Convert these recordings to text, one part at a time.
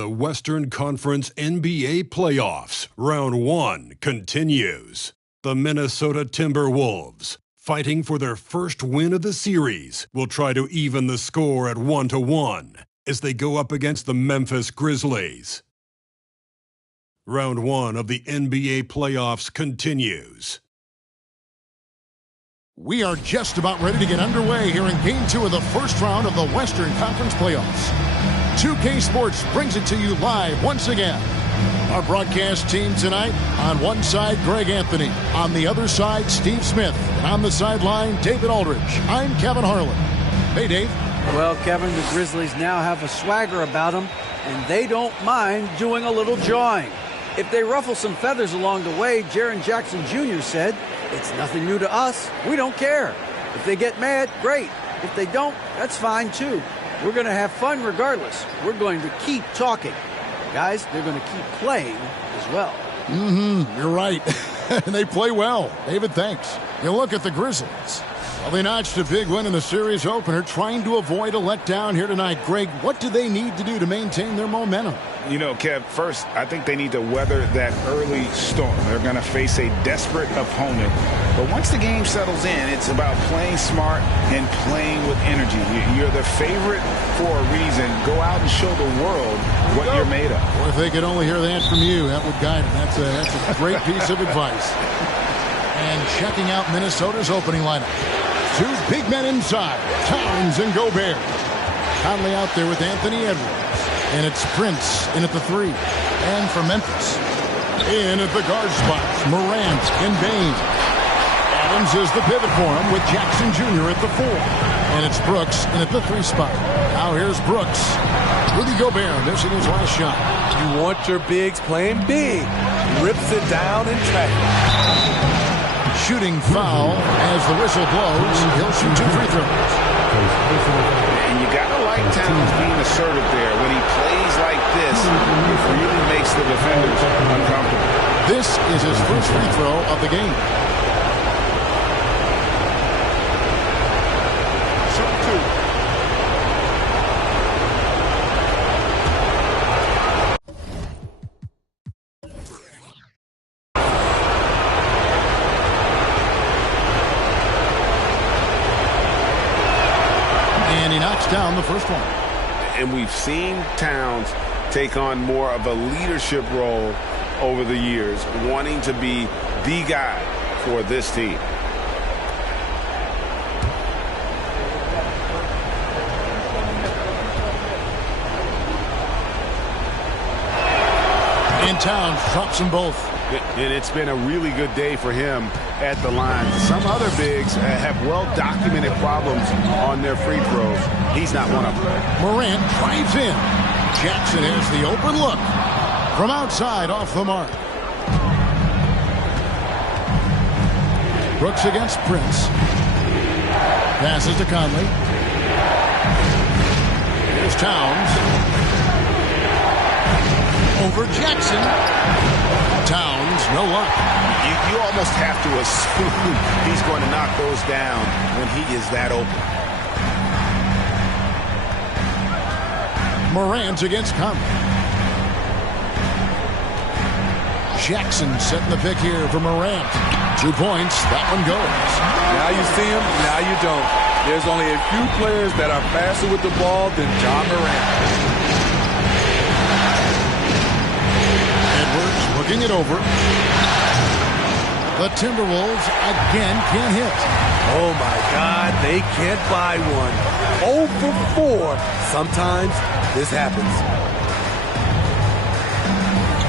The Western Conference NBA Playoffs, Round 1, continues. The Minnesota Timberwolves, fighting for their first win of the series, will try to even the score at 1-1 as they go up against the Memphis Grizzlies. Round 1 of the NBA Playoffs continues. We are just about ready to get underway here in Game 2 of the first round of the Western Conference Playoffs. 2K Sports brings it to you live once again. Our broadcast team tonight, on one side, Greg Anthony. On the other side, Steve Smith. And on the sideline, David Aldridge. I'm Kevin Harlan. Hey, Dave. Well, Kevin, the Grizzlies now have a swagger about them, and they don't mind doing a little jawing. If they ruffle some feathers along the way, Jaren Jackson Jr. said, "It's nothing new to us. We don't care. If they get mad, great. If they don't, that's fine too. We're going to have fun regardless. We're going to keep talking." Guys, they're going to keep playing as well. You're right. And they play well. David, thanks. You look at the Grizzlies. Well, they notched a big win in the series opener, trying to avoid a letdown here tonight. Greg, what do they need to do to maintain their momentum? You know, Kev, first, I think they need to weather that early storm. They're going to face a desperate opponent. But once the game settles in, it's about playing smart and playing with energy. You're the favorite for a reason. Go out and show the world what you're made of. Well, if they could only hear that from you, that would guide them. That's a great piece of advice. And checking out Minnesota's opening lineup. Two big men inside, Towns and Gobert. Conley out there with Anthony Edwards. And it's Prince in at the 3. And for Memphis, in at the guard spots, Morant and Bane. Adams is the pivot for him with Jackson Jr. at the 4. And it's Brooks in at the 3 spot. Now here's Brooks. Rudy Gobert missing his last shot. You want your bigs playing big. Rips it down and tracks. Shooting foul as the whistle blows. He'll shoot 2 free throws. And you got to like Towns being assertive there. When he plays like this, it really makes the defenders uncomfortable. This is his first free throw of the game. Down the first one. And we've seen Towns take on more of a leadership role over the years, wanting to be the guy for this team. And Towns drops them both. And it's been a really good day for him at the line. Some other bigs have well-documented problems on their free throws. He's not one of them. Morant drives in. Jackson has the open look. From outside, off the mark. Brooks against Prince. Passes to Conley. Here's Towns. Over Jackson. Towns, no luck. You almost have to assume he's going to knock those down when he is that open. Morant against Conley. Jackson setting the pick here for Morant. 2 points. That one goes. Now you see him, now you don't. There's only a few players that are faster with the ball than John Morant. Looking it over. The Timberwolves again can't hit. Oh my God, they can't buy one. 0 for 4. Sometimes this happens.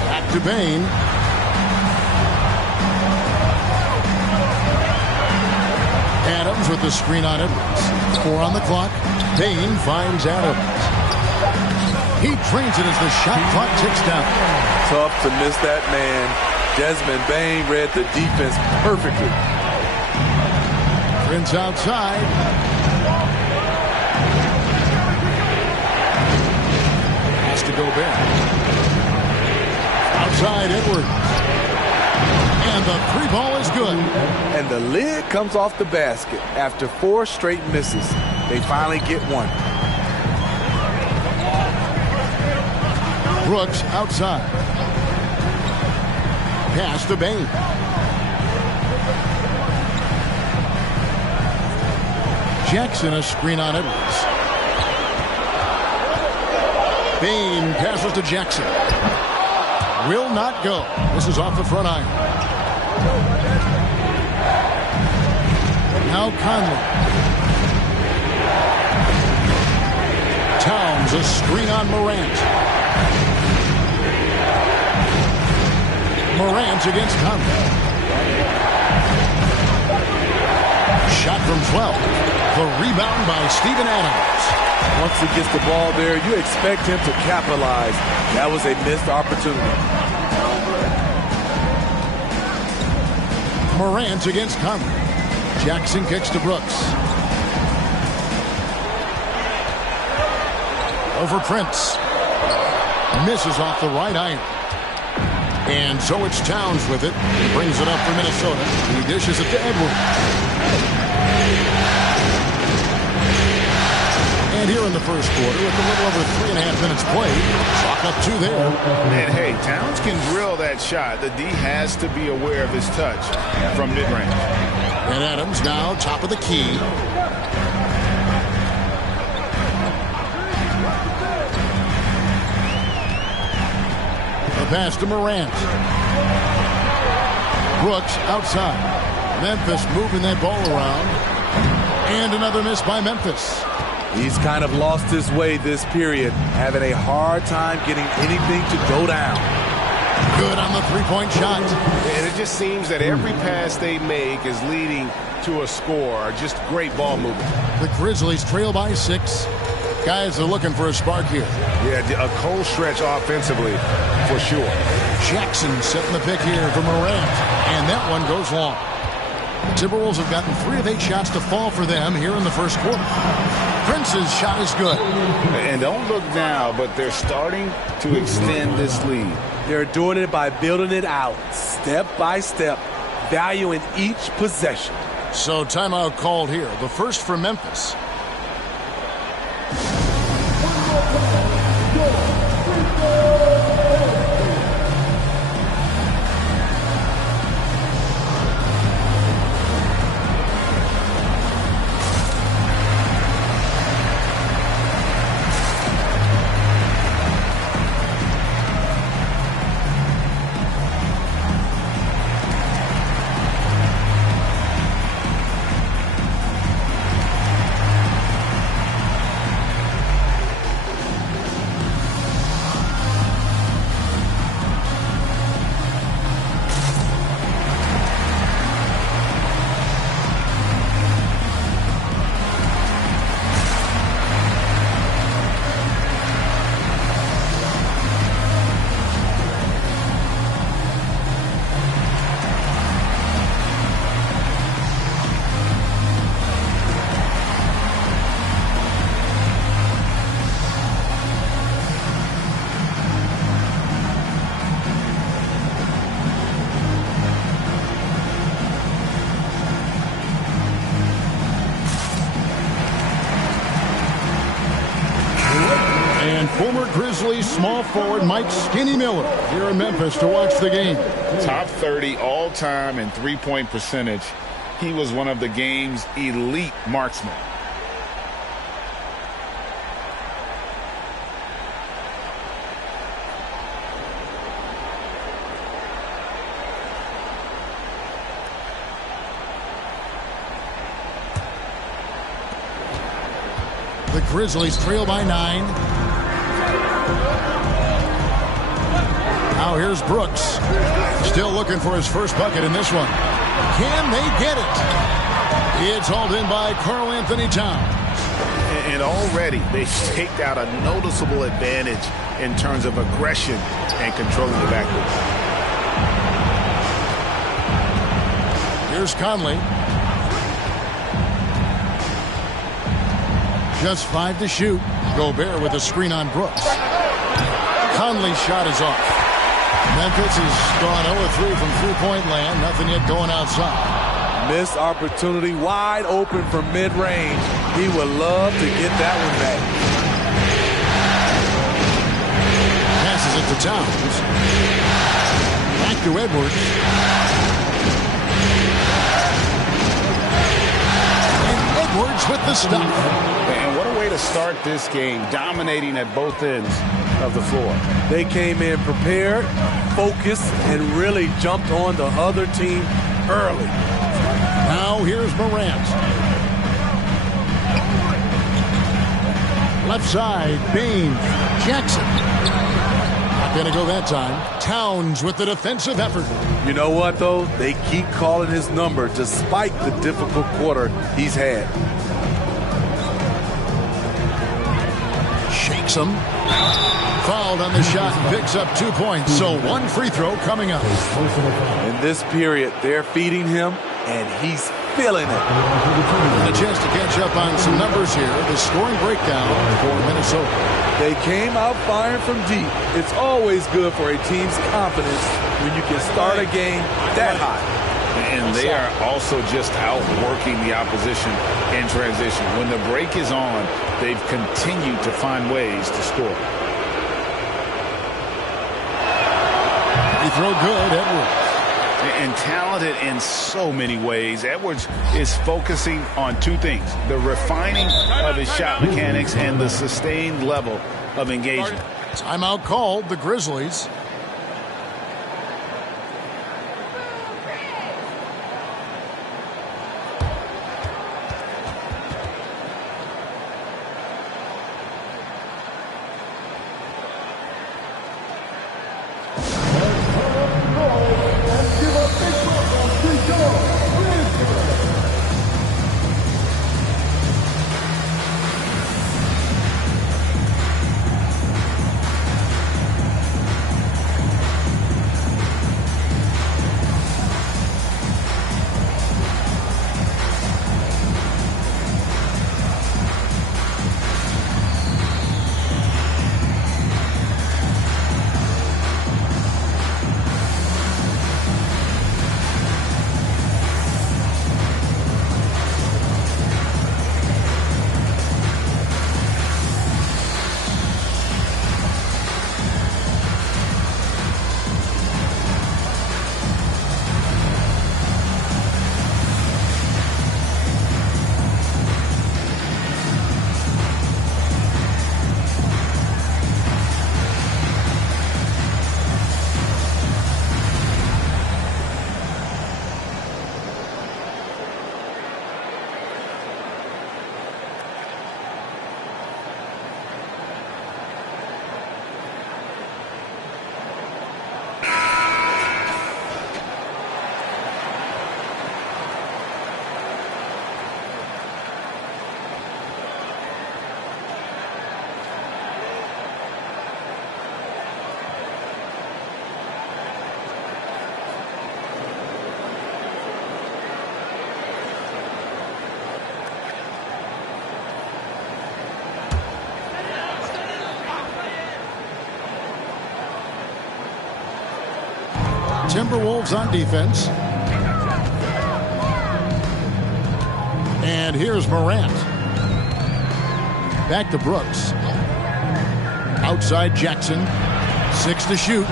Back to Bane. Adams with the screen on Edwards. 4 on the clock. Bane finds Adams. He drains it as the shot clock ticks down. Tough to miss that man. Desmond Bane read the defense perfectly. Prince outside. Has to go back. Outside Edwards. And the 3 ball is good. And the lid comes off the basket after 4 straight misses. They finally get one. Brooks outside. Pass to Bain. Jackson a screen on Edwards. Bain passes to Jackson. Will not go. This is off the front iron. Now Conley. Towns a screen on Morant. Morant against Conley. Shot from 12. The rebound by Steven Adams. Once he gets the ball there, you expect him to capitalize. That was a missed opportunity. Morant against Conley. Jackson kicks to Brooks. Over Prince. Misses off the right iron. And so it's Towns with it. He brings it up for Minnesota. He dishes it to Edwards. And here in the first quarter, with a little over 3.5 minutes played, chalk up 2 there. And hey, Towns can drill that shot. The D has to be aware of his touch from mid-range. And Adams now top of the key. The pass to Morant. Brooks outside. Memphis moving that ball around. And another miss by Memphis. He's kind of lost his way this period, having a hard time getting anything to go down. Good on the three-point shot. And it just seems that every pass they make is leading to a score. Just great ball movement. The Grizzlies trail by 6. Guys are looking for a spark here. Yeah, a cold stretch offensively for sure. Jackson setting the pick here for Morant. And that one goes long. The Timberwolves have gotten 3 of 8 shots to fall for them here in the first quarter. Prince's shot is good. And don't look now, but they're starting to extend this lead. They're doing it by building it out, step by step, valuing each possession. So timeout called here. The first for Memphis. Former Grizzlies small forward Mike Skinny Miller here in Memphis to watch the game. Top 30 all-time in three-point percentage. He was one of the game's elite marksmen. The Grizzlies trail by 9. Now here's Brooks. Still looking for his first bucket in this one. Can they get it? It's hauled in by Karl Anthony Towns. And already they've staked out a noticeable advantage in terms of aggression and controlling the backcourt. Here's Conley. Just 5 to shoot. Gobert with a screen on Brooks. Conley's shot is off. Memphis has gone 0-3 from three-point land. Nothing yet going outside. Missed opportunity, wide open from mid-range. He would love to get that one back. Pass Passes it to Towns. Back to Edwards. And Edwards with the stop. And what a way to start this game, dominating at both ends of the floor. They came in prepared, focused, and really jumped on the other team early. Now here's Morant. Left side, Bain, Jackson. Not going to go that time. Towns with the defensive effort. You know what, though? They keep calling his number despite the difficult quarter he's had. Shakes him. Fouled on the shot and picks up 2 points. So one free throw coming up. In this period, they're feeding him, and he's feeling it. And a chance to catch up on some numbers here. The scoring breakdown for Minnesota. They came out firing from deep. It's always good for a team's confidence when you can start a game that high. And they are also just outworking the opposition in transition. When the break is on, they've continued to find ways to score. Free throw good, Edwards. And talented in so many ways. Edwards is focusing on two things: the refining of his shot mechanics and the sustained level of engagement. Timeout called, the Grizzlies. Timberwolves on defense. And here's Morant. Back to Brooks. Outside Jackson. 6 to shoot.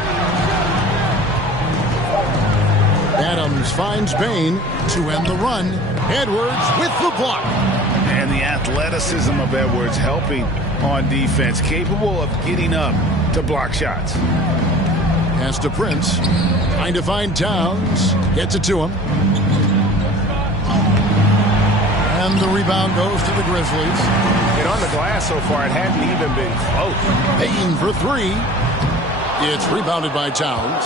Adams finds Bain to end the run. Edwards with the block. And the athleticism of Edwards helping on defense, capable of getting up to block shots. Pass to Prince. Trying to find Towns. Gets it to him. And the rebound goes to the Grizzlies. And on the glass so far, it hadn't even been close. Payton for 3. It's rebounded by Towns.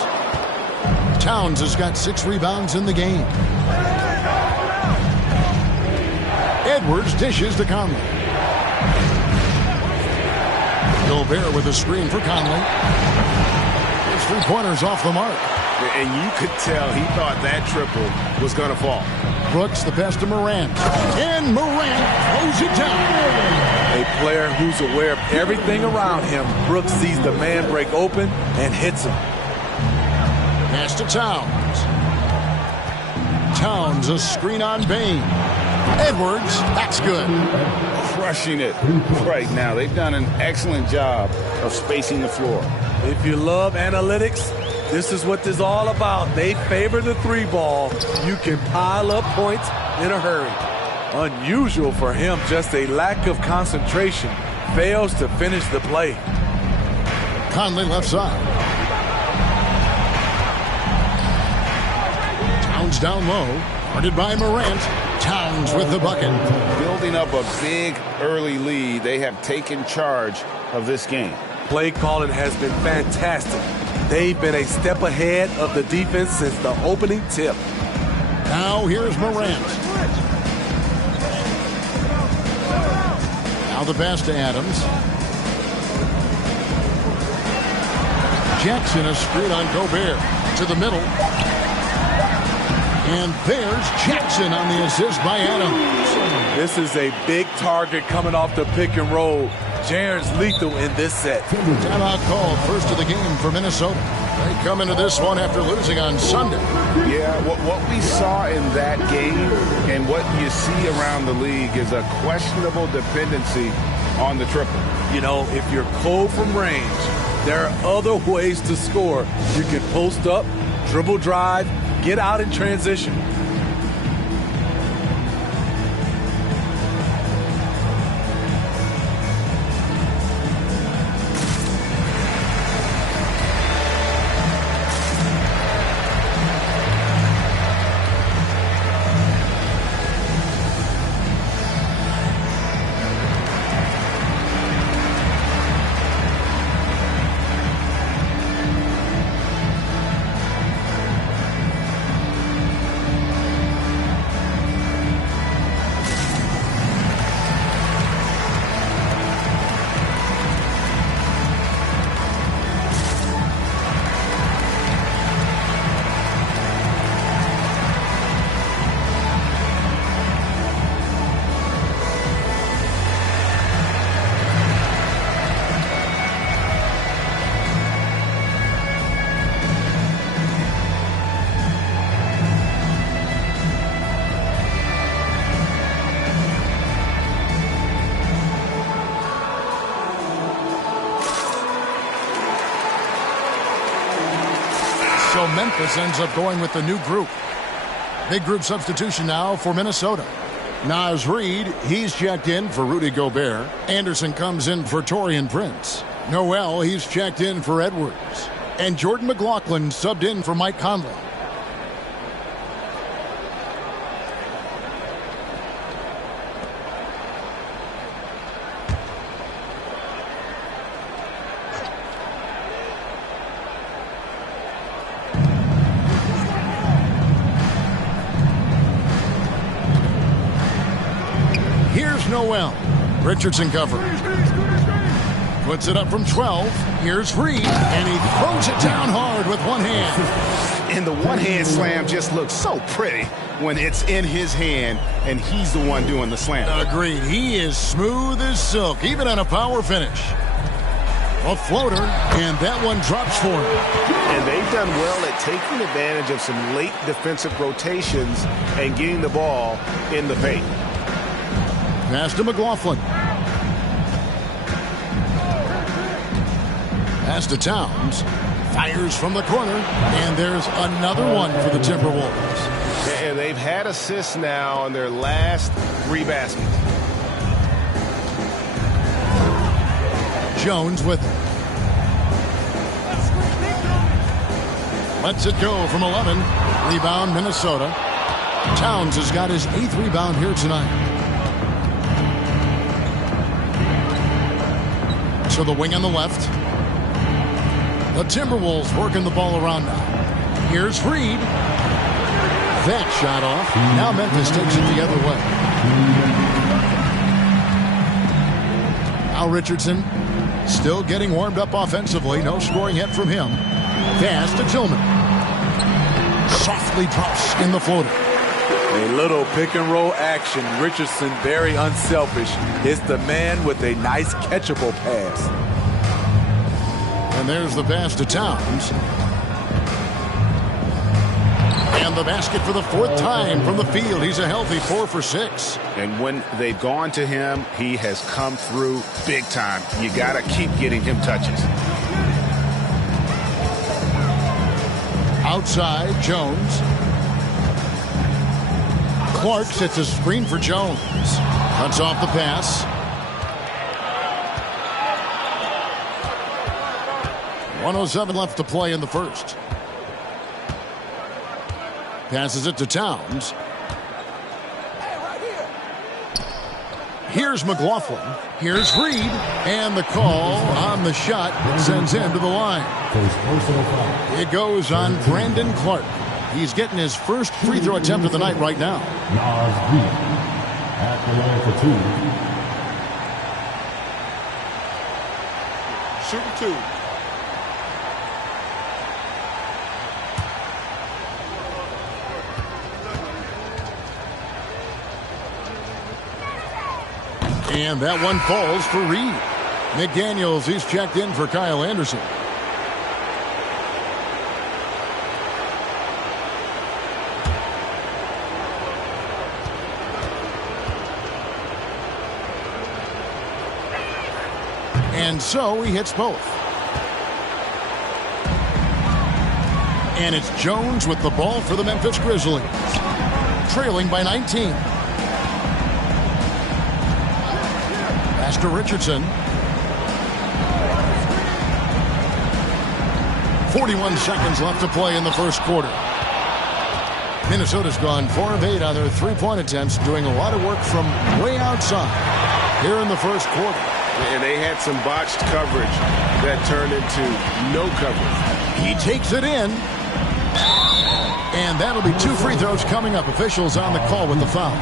Towns has got 6 rebounds in the game. Edwards dishes to Conley. Gobert with a screen for Conley. His 3-pointers off the mark. And you could tell he thought that triple was going to fall. Brooks the pass to Morant. And Morant throws it down. A player who's aware of everything around him. Brooks sees the man break open and hits him. Pass to Towns. Towns a screen on Bain. Edwards, that's good. Crushing it right now. They've done an excellent job of spacing the floor. If you love analytics, this is what this is all about. They favor the three ball. You can pile up points in a hurry. Unusual for him, just a lack of concentration. Fails to finish the play. Conley left side. Towns down low. Guarded by Morant. Towns with the bucket. Building up a big early lead, they have taken charge of this game. Play calling has been fantastic. They've been a step ahead of the defense since the opening tip. Now here's Morant. Now the pass to Adams. Jackson a screen on Gobert. To the middle. And there's Jackson on the assist by Adams. This is a big target coming off the pick and roll. Jaren's lethal in this set. Timeout called, first of the game for Minnesota. They come into this one after losing on Sunday. Yeah, what we saw in that game and what you see around the league is a questionable dependency on the triple. You know, if you're cold from range, there are other ways to score. You can post up, dribble drive, get out in transition. So Memphis ends up going with the new group. Big group substitution now for Minnesota. Naz Reid, he's checked in for Rudy Gobert. Anderson comes in for Taurean Prince. Noel, he's checked in for Edwards. And Jordan McLaughlin subbed in for Mike Conley. Noel. Richardson cover. Puts it up from 12. Here's Reed, and he throws it down hard with one hand. And the one-hand slam just looks so pretty when it's in his hand, and he's the one doing the slam. Agreed. He is smooth as silk, even on a power finish. A floater, and that one drops for him. And they've done well at taking advantage of some late defensive rotations and getting the ball in the paint. Pass to McLaughlin. Pass to Towns. Fires from the corner. And there's another one for the Timberwolves. And they've had assists now on their last 3 baskets. Jones with it. Lets it go from 11. Rebound, Minnesota. Towns has got his 8th rebound here tonight. To the wing on the left. The Timberwolves working the ball around now. Here's Reed. That shot off. Now Memphis takes it the other way. Now Richardson still getting warmed up offensively. No scoring yet from him. Pass to Tillman. Softly drops in the floater. A little pick and roll action. Richardson very unselfish. It's the man with a nice catchable pass. And there's the pass to Towns. And the basket for the 4th time from the field. He's a healthy 4 for 6. And when they've gone to him, he has come through big time. You got to keep getting him touches. Outside, Jones. Clark sets a screen for Jones. Cuts off the pass. 1:07 left to play in the first. Passes it to Towns. Here's McLaughlin. Here's Reed. And the call on the shot that sends him to the line. It goes on Brandon Clark. He's getting his first free throw attempt of the night right now. At the line for two. Shooting two. And that one falls for Reed. McDaniels, he's checked in for Kyle Anderson. And so he hits both. And it's Jones with the ball for the Memphis Grizzlies. Trailing by 19. Pass to Richardson. 41 seconds left to play in the first quarter. Minnesota's gone 4 of 8 on their three-point attempts, doing a lot of work from way outside here in the first quarter. And they had some botched coverage that turned into no coverage. He takes it in. And that'll be 2 free throws coming up. Officials on the call with the foul.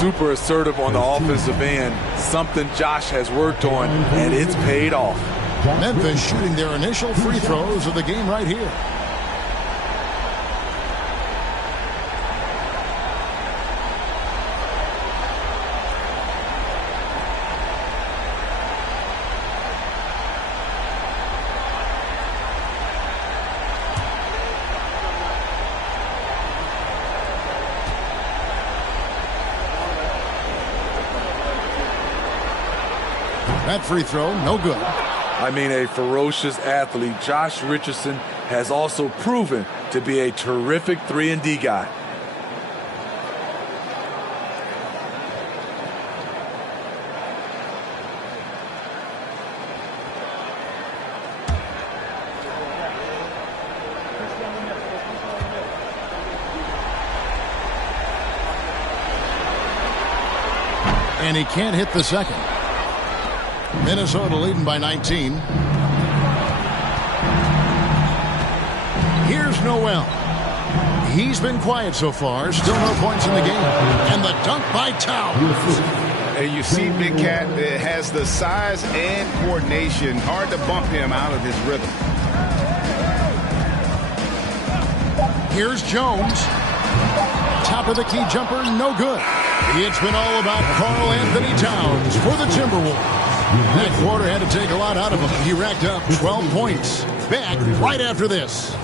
Super assertive on the offensive end. Something Josh has worked on, and it's paid off. Memphis shooting their initial free throws of the game right here. That free throw, no good. I mean, a ferocious athlete. Josh Richardson has also proven to be a terrific 3-and-D guy. And he can't hit the second. Minnesota leading by 19. Here's Noel. He's been quiet so far. Still no points in the game. And the dunk by Towns. And you see Big Cat has the size and coordination. Hard to bump him out of his rhythm. Here's Jones. Top of the key jumper, no good. It's been all about Karl Anthony Towns for the Timberwolves. That quarter had to take a lot out of him. He racked up 12 points. Back right after this.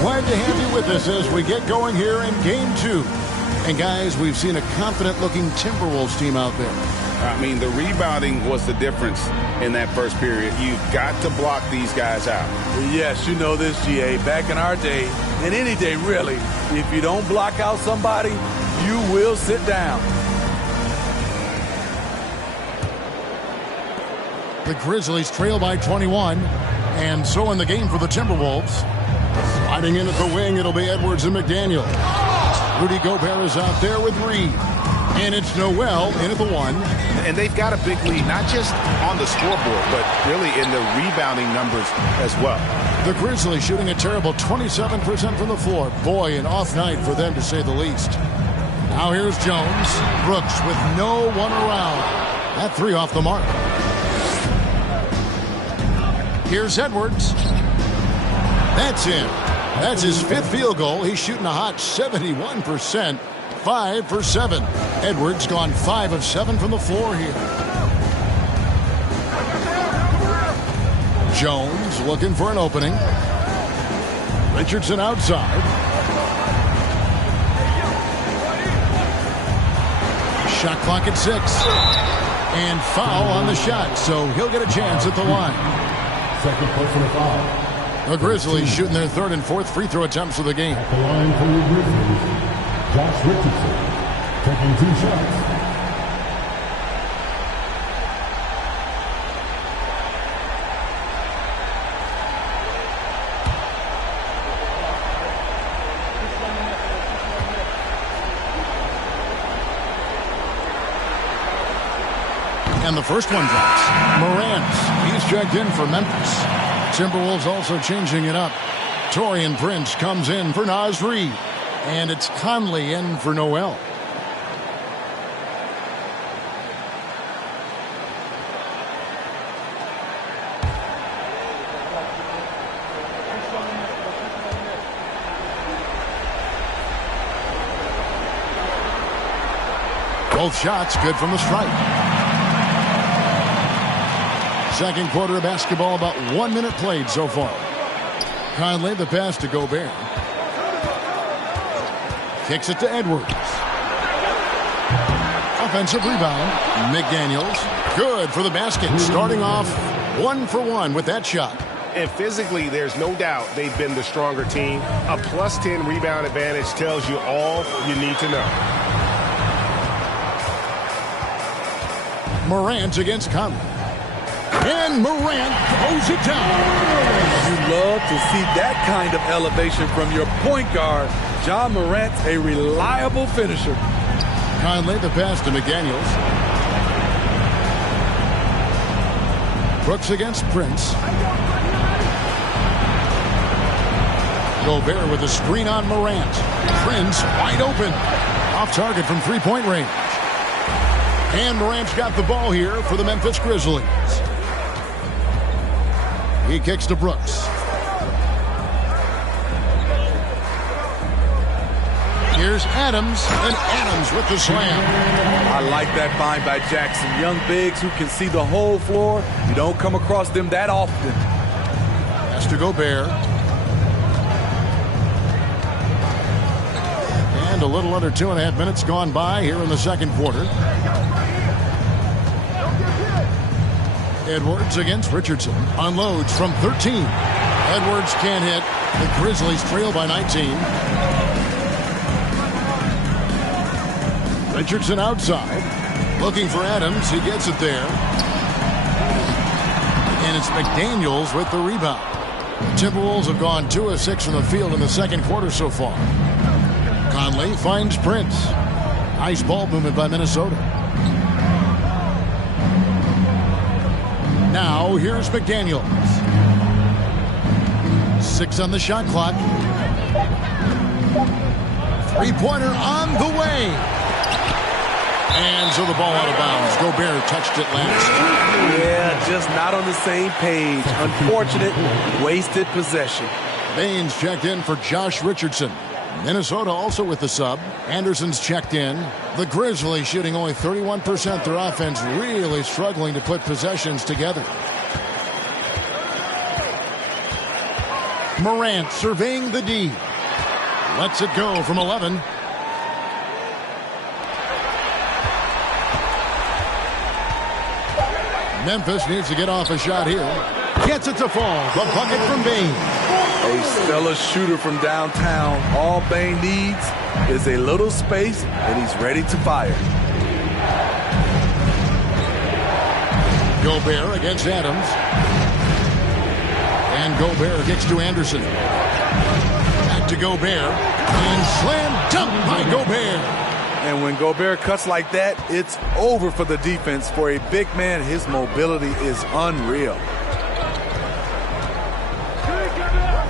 Glad to have you with us as we get going here in Game 2. And, guys, we've seen a confident-looking Timberwolves team out there. I mean, the rebounding was the difference in that first period. You've got to block these guys out. Yes, you know this, GA. Back in our day, and any day, really, if you don't block out somebody, you will sit down. The Grizzlies trail by 21, and so in the game for the Timberwolves. Sliding in at the wing, it'll be Edwards and McDaniel. Rudy Gobert is out there with Reed. And it's Noel in at the 1. And they've got a big lead, not just on the scoreboard, but really in the rebounding numbers as well. The Grizzlies shooting a terrible 27% from the floor. Boy, an off night for them to say the least. Now here's Jones. Brooks with no one around. That 3 off the mark. Here's Edwards. That's in. That's his 5th field goal. He's shooting a hot 71%. 5 for 7. Edwards gone 5 of 7 from the floor here. Jones looking for an opening. Richardson outside. Shot clock at 6. And foul on the shot, so he'll get a chance at the line. Second personal foul. The Grizzlies shooting their 3rd and 4th free throw attempts of the game. At the line for the Grizzlies, Josh Richardson, taking 2 shots. And the first one drops. Morant, he's checked in for Memphis. Timberwolves also changing it up. Taurean Prince comes in for Naz Reid. And it's Conley in for Noel. Both shots good from the stripe. Second quarter of basketball, about 1 minute played so far. Conley, the pass to Gobert. Kicks it to Edwards. Offensive rebound. McDaniels. Good for the basket. Starting off 1 for 1 with that shot. And physically, there's no doubt they've been the stronger team. A +10 rebound advantage tells you all you need to know. Morant against Conley. And Morant throws it down. You love to see that kind of elevation from your point guard. John Morant's a reliable finisher. Conley, the pass to McDaniels. Brooks against Prince. Gobert with a screen on Morant. Prince wide open. Off target from three-point range. And Morant's got the ball here for the Memphis Grizzlies. He kicks to Brooks. Here's Adams, and Adams with the slam. I like that find by Jackson. Young bigs who can see the whole floor. You don't come across them that often. Pass to Gobert. And a little under 2.5 minutes gone by here in the second quarter. Edwards against Richardson. Unloads from 13. Edwards can't hit. The Grizzlies trail by 19. Richardson outside. Looking for Adams. He gets it there. And it's McDaniels with the rebound. The Timberwolves have gone 2 of 6 from the field in the second quarter so far. Conley finds Prince. Nice ball movement by Minnesota. Now here's McDaniels. 6 on the shot clock. Three-pointer on the way. And so the ball out of bounds. Gobert touched it last. Yeah, just not on the same page. Unfortunate, wasted possession. Baines checked in for Josh Richardson. Minnesota also with the sub. Anderson's checked in. The Grizzlies shooting only 31%. Their offense really struggling to put possessions together. Morant surveying the D. Lets it go from 11. Memphis needs to get off a shot here. Gets it to fall. The bucket from Baines. A stellar shooter from downtown. All Bain needs is a little space, and he's ready to fire. Gobert against Adams. And Gobert gets to Anderson. Back to Gobert. And slam dunk by Gobert. And when Gobert cuts like that, it's over for the defense. For a big man, his mobility is unreal.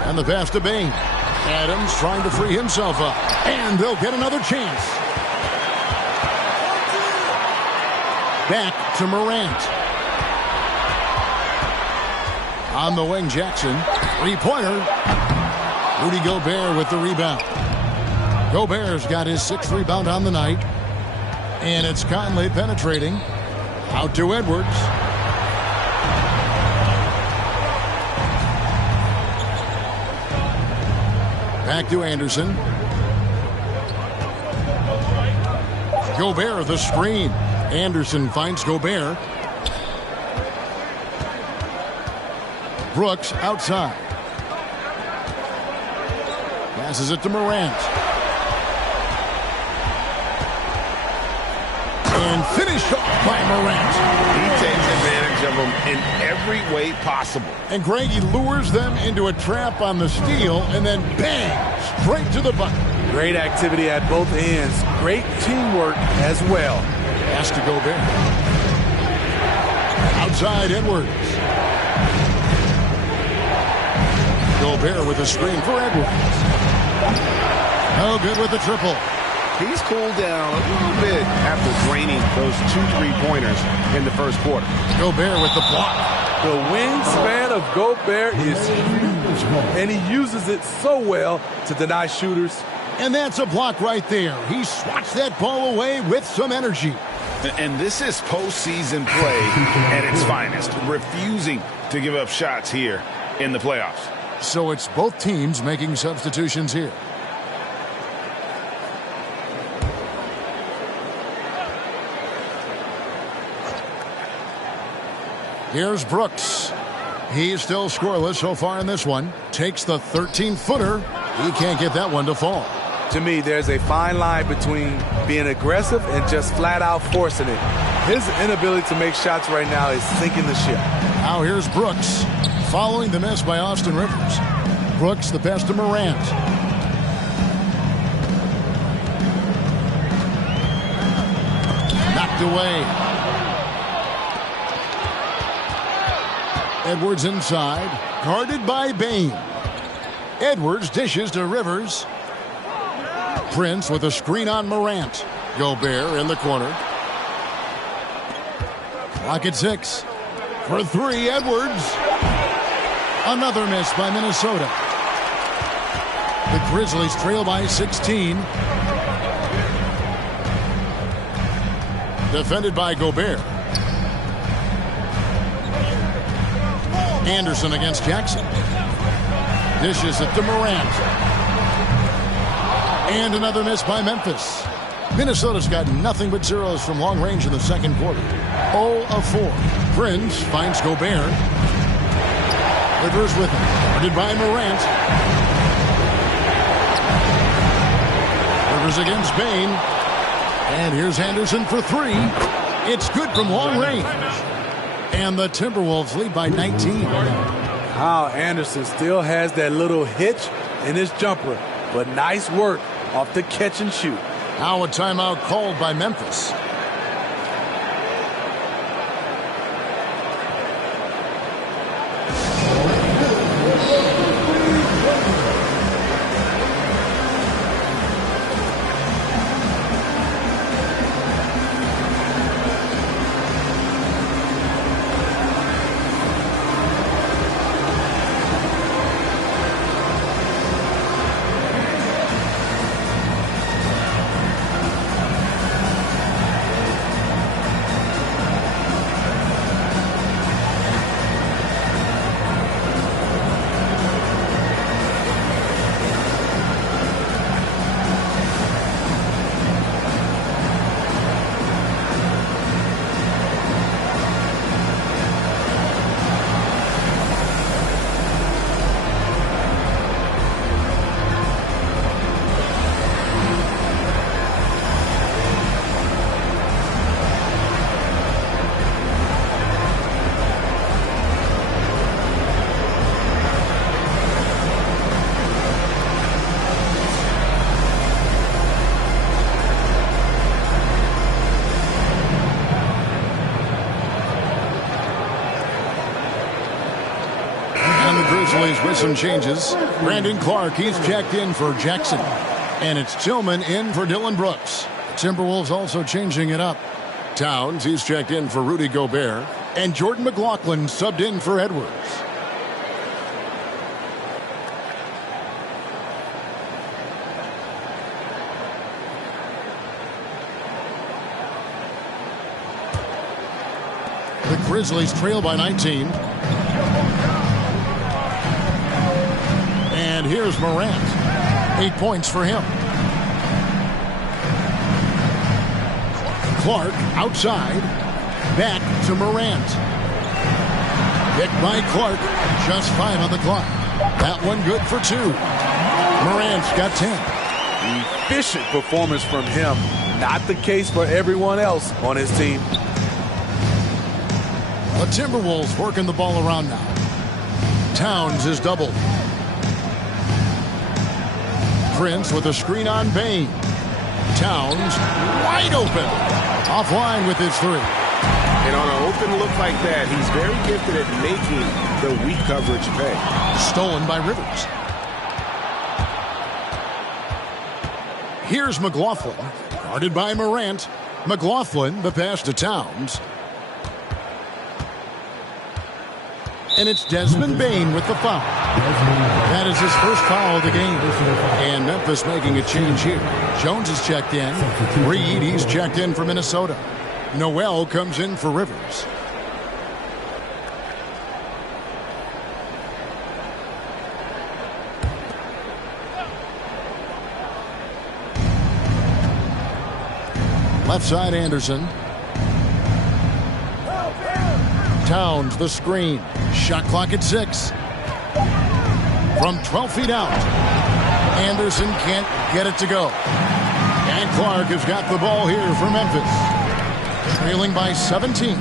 And the pass to Bain. Adams trying to free himself up. And they'll get another chance. Back to Morant. On the wing, Jackson. Three-pointer. Rudy Gobert with the rebound. Gobert's got his 6th rebound on the night. And it's Conley penetrating. Out to Edwards. Back to Anderson. Gobert the screen. Anderson finds Gobert. Brooks outside. Passes it to Morant. And finished off by Morant. He takes advantage of them in every way possible. And Greg, he lures them into a trap on the steal and then bang, straight to the bucket. Great activity at both ends. Great teamwork as well. Pass to Gobert. Outside Edwards. Gobert with a screen for Edwards. No good with the triple. He's cooled down a little bit after draining those 2 3-pointers in the first quarter. Gobert with the block. The wingspan of Gobert is huge, and he uses it so well to deny shooters. And that's a block right there. He swats that ball away with some energy. And this is postseason play at its finest, refusing to give up shots here in the playoffs. So it's both teams making substitutions here. Here's Brooks. He's still scoreless so far in this one. Takes the 13-footer. He can't get that one to fall. To me, there's a fine line between being aggressive and just flat-out forcing it. His inability to make shots right now is sinking the ship. Now here's Brooks, following the miss by Austin Rivers. Brooks the pass to Morant. Knocked away. Edwards inside, guarded by Bain. Edwards dishes to Rivers. Prince with a screen on Morant. Gobert in the corner. Clock at 6. For 3, Edwards. Another miss by Minnesota. The Grizzlies trail by 16. Defended by Gobert. Anderson against Jackson. Dishes it to Morant. And another miss by Memphis. Minnesota's got nothing but zeros from long range in the second quarter. 0 of 4. Prince finds Gobert. Rivers with him. Guarded by Morant. Rivers against Bain. And here's Anderson for 3. It's good from long range. And the Timberwolves lead by 19. Kyle Anderson still has that little hitch in his jumper, but nice work off the catch and shoot. Now a timeout called by Memphis. Grizzlies with some changes. Brandon Clark, he's checked in for Jackson. And it's Tillman in for Dylan Brooks. Timberwolves also changing it up. Towns, he's checked in for Rudy Gobert. And Jordan McLaughlin subbed in for Edwards. The Grizzlies trail by 19. And here's Morant. 8 points for him. Clark outside. Back to Morant. Picked by Clark. Just 5 on the clock. That one good for 2. Morant's got 10. Efficient performance from him. Not the case for everyone else on his team. The Timberwolves working the ball around now. Towns is doubled. Prince with a screen on Bane. Towns wide open. Offline with his 3. And on an open look like that, he's very gifted at making the weak coverage pay. Stolen by Rivers. Here's McLaughlin. Guarded by Morant. McLaughlin, the pass to Towns. And it's Desmond Bane with the foul. That is his first foul of the game. And Memphis making a change here. Jones is checked in. Reed, he's checked in for Minnesota. Noel comes in for Rivers. Left side, Anderson. Towns, the screen. Shot clock at 6. From 12 feet out. Anderson can't get it to go. And Clark has got the ball here for Memphis. Trailing by 17.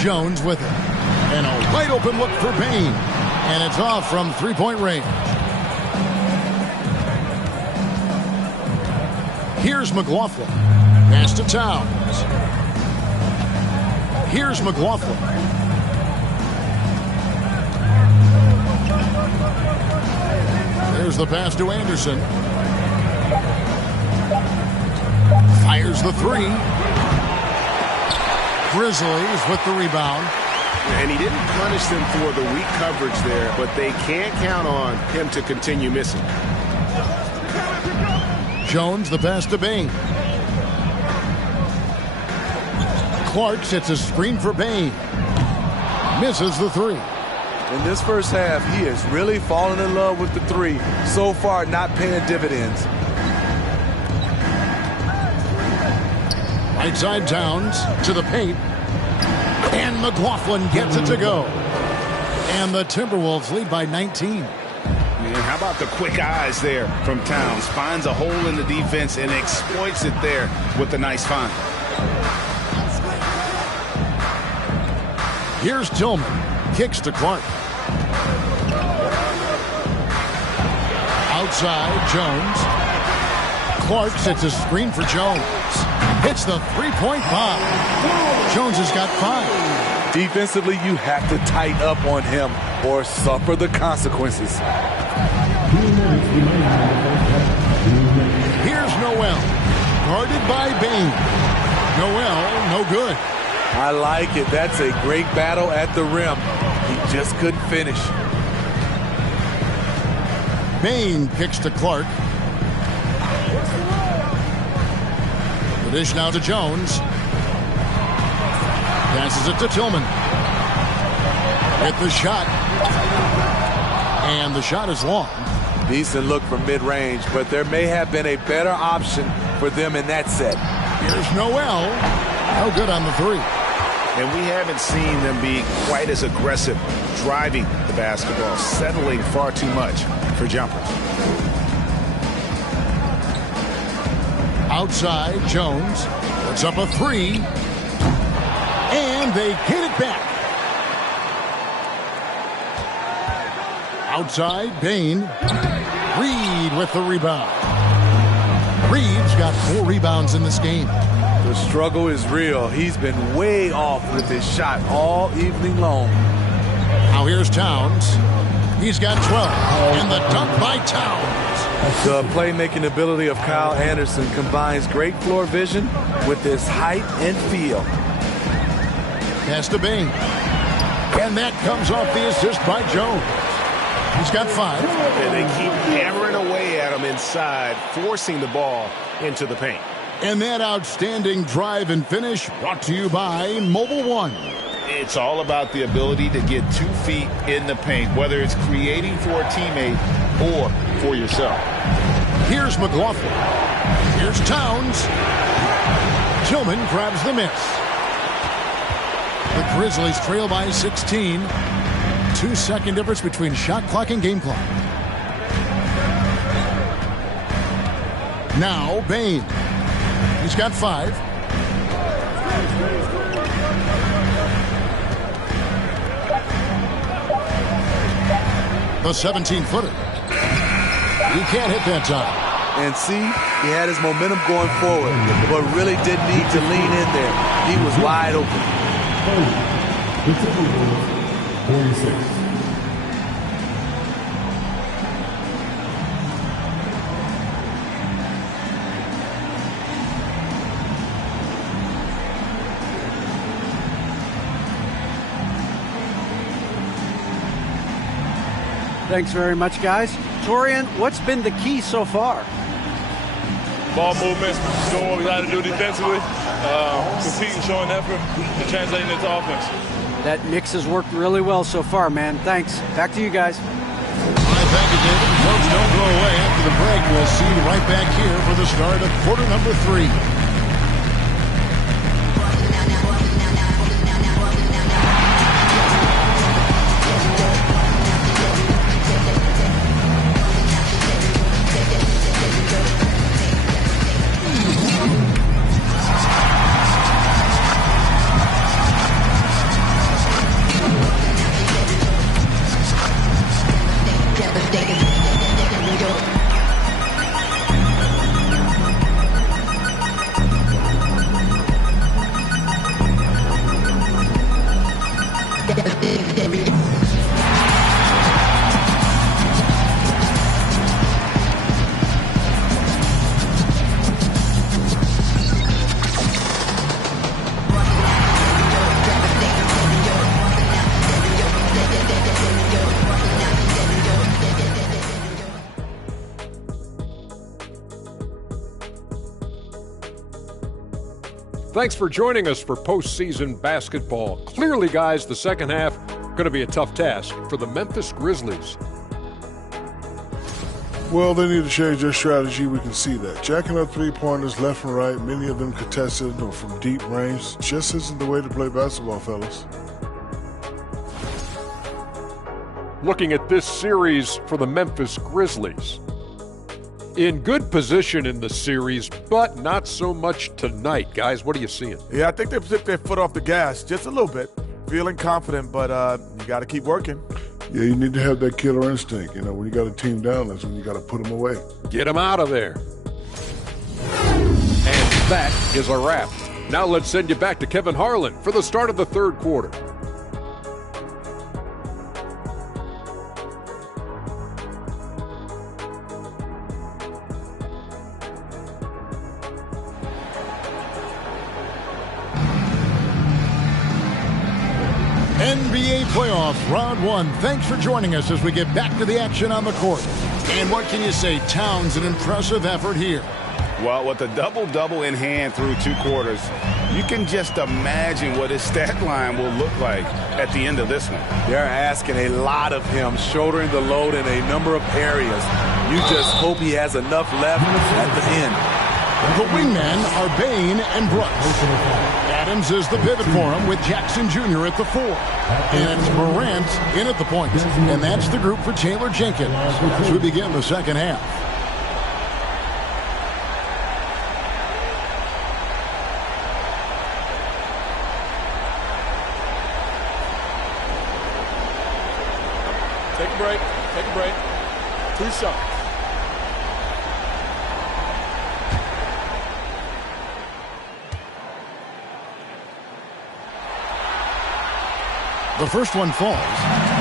Jones with it. And a wide open look for Bane. And it's off from 3-point range. Here's McLaughlin. Pass to Towns. Here's McLaughlin. There's the pass to Anderson. Fires the 3. Grizzlies with the rebound. And he didn't punish them for the weak coverage there, but they can't count on him to continue missing. Jones, the pass to Bane. Clark sets a screen for Bane. Misses the 3. In this first half, he has really fallen in love with the 3. So far, not paying dividends. Right side Towns to the paint. And McLaughlin gets it to go. And the Timberwolves lead by 19. And how about the quick eyes there from Towns? Finds a hole in the defense and exploits it there with a nice find. Here's Tillman. Kicks to Clark. Outside, Jones. Clark sets a screen for Jones. Hits the 3-point bomb. Jones has got 5. Defensively, you have to tighten up on him or suffer the consequences. Here's Noel. Guarded by Bane. Noel, no good. I like it. That's a great battle at the rim. He just couldn't finish. Bane kicks to Clark. The dish now to Jones. Passes it to Tillman. With the shot. And the shot is long. Decent look from mid-range, but there may have been a better option for them in that set. Here's Noel. No good on the 3. And we haven't seen them be quite as aggressive driving the basketball, settling far too much for jumpers. Outside, Jones puts up a 3. And they get it back. Outside, Bane. Reed with the rebound. Reed's got 4 rebounds in this game. The struggle is real. He's been way off with his shot all evening long. Now here's Towns. He's got 12. And the dunk by Towns. The playmaking ability of Kyle Anderson combines great floor vision with his height and feel. Pass to Bane. And that comes off the assist by Jones. He's got 5. And they keep hammering away at him inside, forcing the ball into the paint. And that outstanding drive and finish brought to you by Mobile One. It's all about the ability to get 2 feet in the paint, whether it's creating for a teammate or for yourself. Here's McLaughlin. Here's Towns. Tillman grabs the miss. The Grizzlies trail by 16. 2-second difference between shot clock and game clock. Now Bain. He's got 5. The 17-footer. He can't hit that time. And see, he had his momentum going forward, but really didn't need to lean in there. He was wide open. The Timberwolves, 46. Thanks very much, guys. Torian, what's been the key so far? Ball movement, doing what we got to do defensively, competing, showing effort, and translating into offense. That mix has worked really well so far, man. Thanks. Back to you guys. All right, thank you, David. Folks, don't go away. After the break, we'll see you right back here for the start of quarter number 3. Thanks for joining us for postseason basketball. Clearly, guys, the second half going to be a tough task for the Memphis Grizzlies. Well, they need to change their strategy. We can see that. Jacking up three-pointers left and right, many of them contested or from deep range, just isn't the way to play basketball, fellas. Looking at this series for the Memphis Grizzlies. In good position in the series, but not so much tonight. Guys, what are you seeing? Yeah, I think they've took their foot off the gas just a little bit. Feeling confident, but you got to keep working. Yeah, you need to have that killer instinct. You know, when you got a team down, that's when you got to put them away. Get them out of there. And that is a wrap. Now let's send you back to Kevin Harlan for the start of the third quarter. NBA playoffs, round 1. Thanks for joining us as we get back to the action on the court. And what can you say? Towns, an impressive effort here. Well, with a double-double in hand through 2 quarters, you can just imagine what his stat line will look like at the end of this one. They're asking a lot of him, shouldering the load in a number of areas. You just hope he has enough left at the end. The wingmen are Bain and Brooks. Adams is the pivot for him with Jackson Jr. at the 4. And it's Morant in at the point. And that's the group for Taylor Jenkins as we begin the second half. Take a break. Take a break. 2 shots. The first one falls.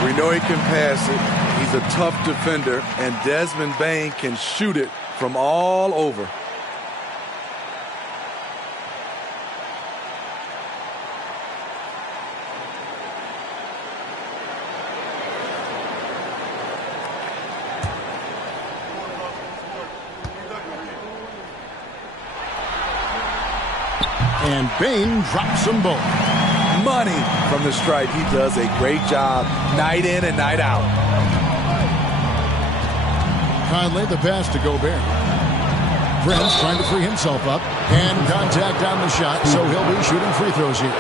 We know he can pass it. He's a tough defender, and Desmond Bain can shoot it from all over. And Bane drops them both. Money from the stripe. He does a great job night in and night out. Conley, the pass to Gobert. Prince trying to free himself up. And contact on the shot, so he'll be shooting free throws here.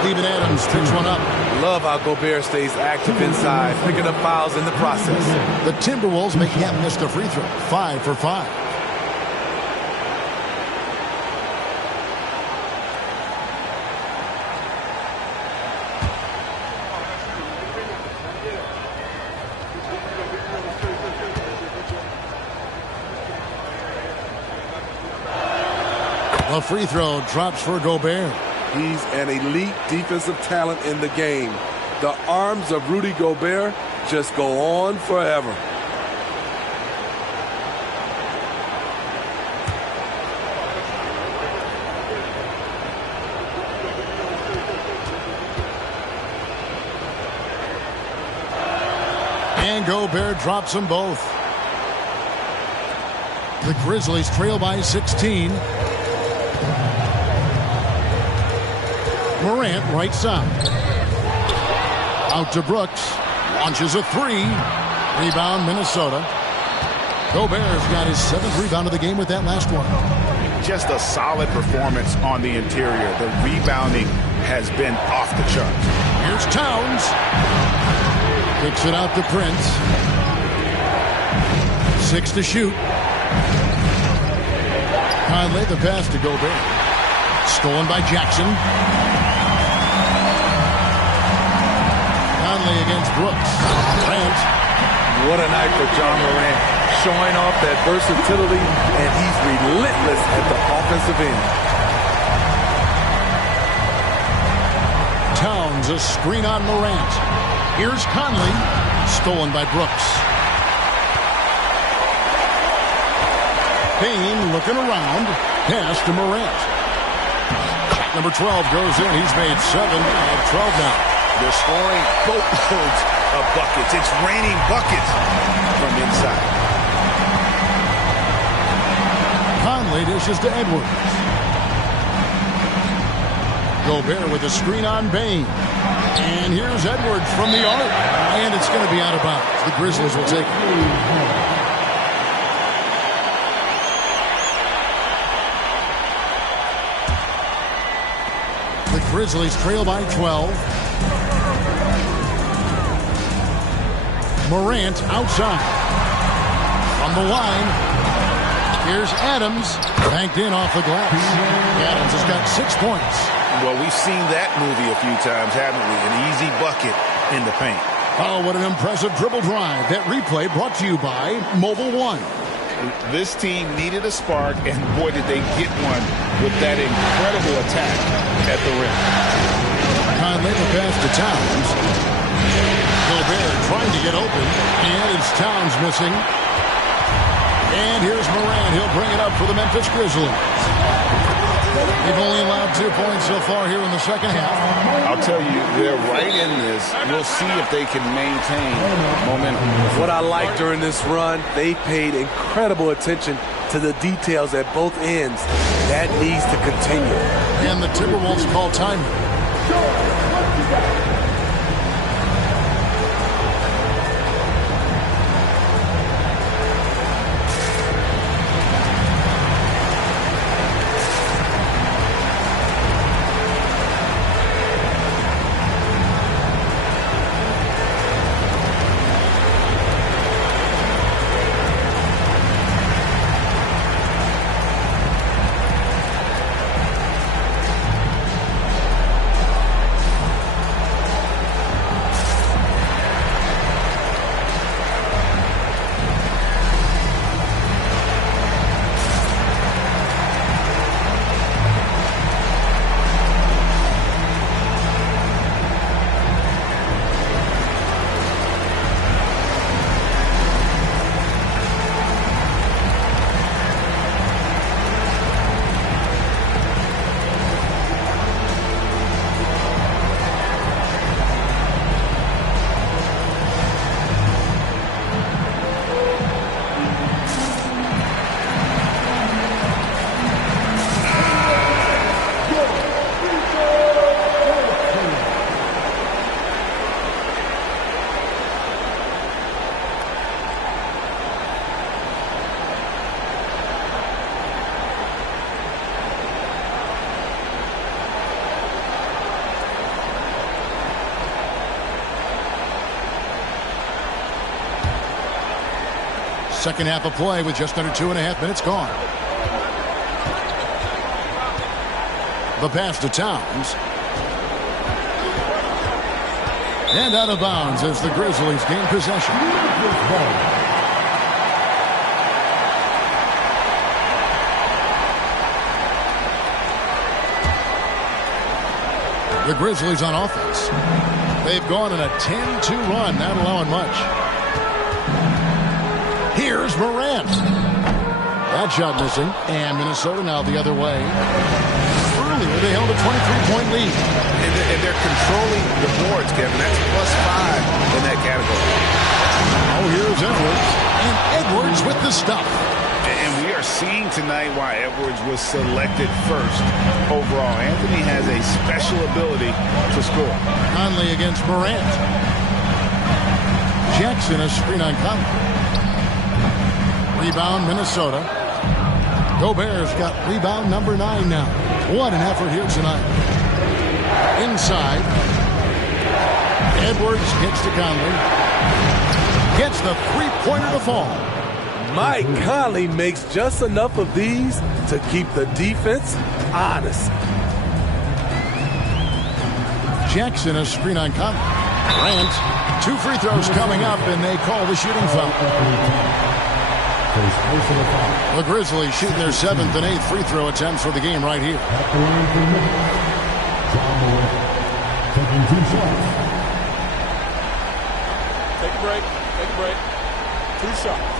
Steven Adams picks one up. Love how Gobert stays active inside, picking up fouls in the process. The Timberwolves make him miss the free throw. 5 for 5. A free throw drops for Gobert. He's an elite defensive talent in the game. The arms of Rudy Gobert just go on forever. And Gobert drops them both. The Grizzlies trail by 16. Morant right side. Out to Brooks. Launches a three. Rebound Minnesota. Gobert's got his 7th rebound of the game with that last one. Just a solid performance on the interior. The rebounding has been off the chart. Here's Towns. Kicks it out to Prince. 6 to shoot. Conley the pass to Gobert. Stolen by Jackson. Conley against Brooks. Morant. What a night for John Morant. Showing off that versatility, and he's relentless at the offensive end. Towns a screen on Morant. Here's Conley. Stolen by Brooks. Payne looking around. Pass to Morant. Number 12 goes in. He's made 7 of 12 now. They're scoring boatloads of buckets. It's raining buckets from inside. Conley dishes to Edwards. Gobert with a screen on Bane. And here's Edwards from the arc. And it's going to be out of bounds. The Grizzlies will take it. The Grizzlies trail by 12. Morant outside. From the line. Here's Adams. Banked in off the glass. Adams has got 6 points. Well, we've seen that movie a few times, haven't we? An easy bucket in the paint. Oh, what an impressive dribble drive. That replay brought to you by Mobile One. This team needed a spark, and boy, did they get one with that incredible attack at the rim. Conley the pass to Towns. Gobert trying to get open, and it's Towns missing. And here's Morant. He'll bring it up for the Memphis Grizzlies. They've only allowed 2 points so far here in the second half. I'll tell you, they're right in this. We'll see if they can maintain momentum. What I like during this run, they paid incredible attention to the details at both ends. That needs to continue. And the Timberwolves call timeout. Second half of play with just under 2.5 minutes gone. The pass to Towns. And out of bounds as the Grizzlies gain possession. The Grizzlies on offense. They've gone on a 10-2 run, not allowing much. Here's Morant. That shot missing. And Minnesota now the other way. Earlier, they held a 23-point lead. And they're controlling the boards, Kevin. That's +5 in that category. Oh, here's Edwards. And Edwards with the stuff. And we are seeing tonight why Edwards was selected first overall. Anthony has a special ability to score. Conley against Morant. Jackson a screen on Conley. Rebound Minnesota. Gobert's got rebound number 9 now. What an effort here tonight. Inside. Edwards gets to Conley. Gets the three-pointer to fall. Mike Conley makes just enough of these to keep the defense honest. Jackson a screen on Conley. Grant. 2 free throws coming up, and they call the shooting foul. The Grizzlies shoot their 7th and 8th free throw attempts for the game right here. Taking 2 shots. Take a break. Take a break. 2 shots.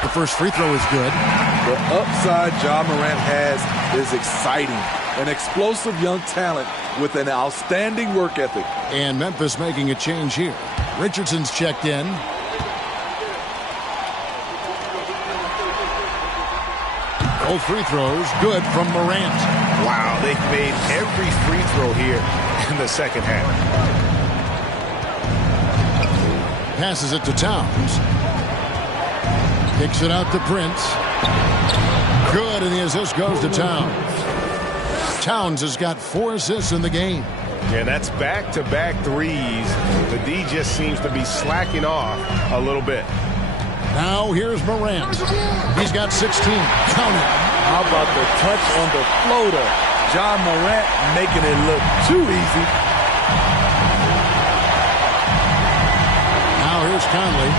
The first free throw is good. The upside Ja Morant has is exciting. An explosive young talent with an outstanding work ethic. And Memphis making a change here. Richardson's checked in. Both free throws good from Morant. Wow, they've made every free throw here in the second half. Passes it to Towns. Kicks it out to Prince. Good, and the assist goes to Towns. Towns has got 4 assists in the game. Yeah, that's back-to-back threes. The D just seems to be slacking off a little bit. Now here's Morant. He's got 16. Count it. How about the touch on the floater? Ja Morant making it look too easy. Now here's Conley.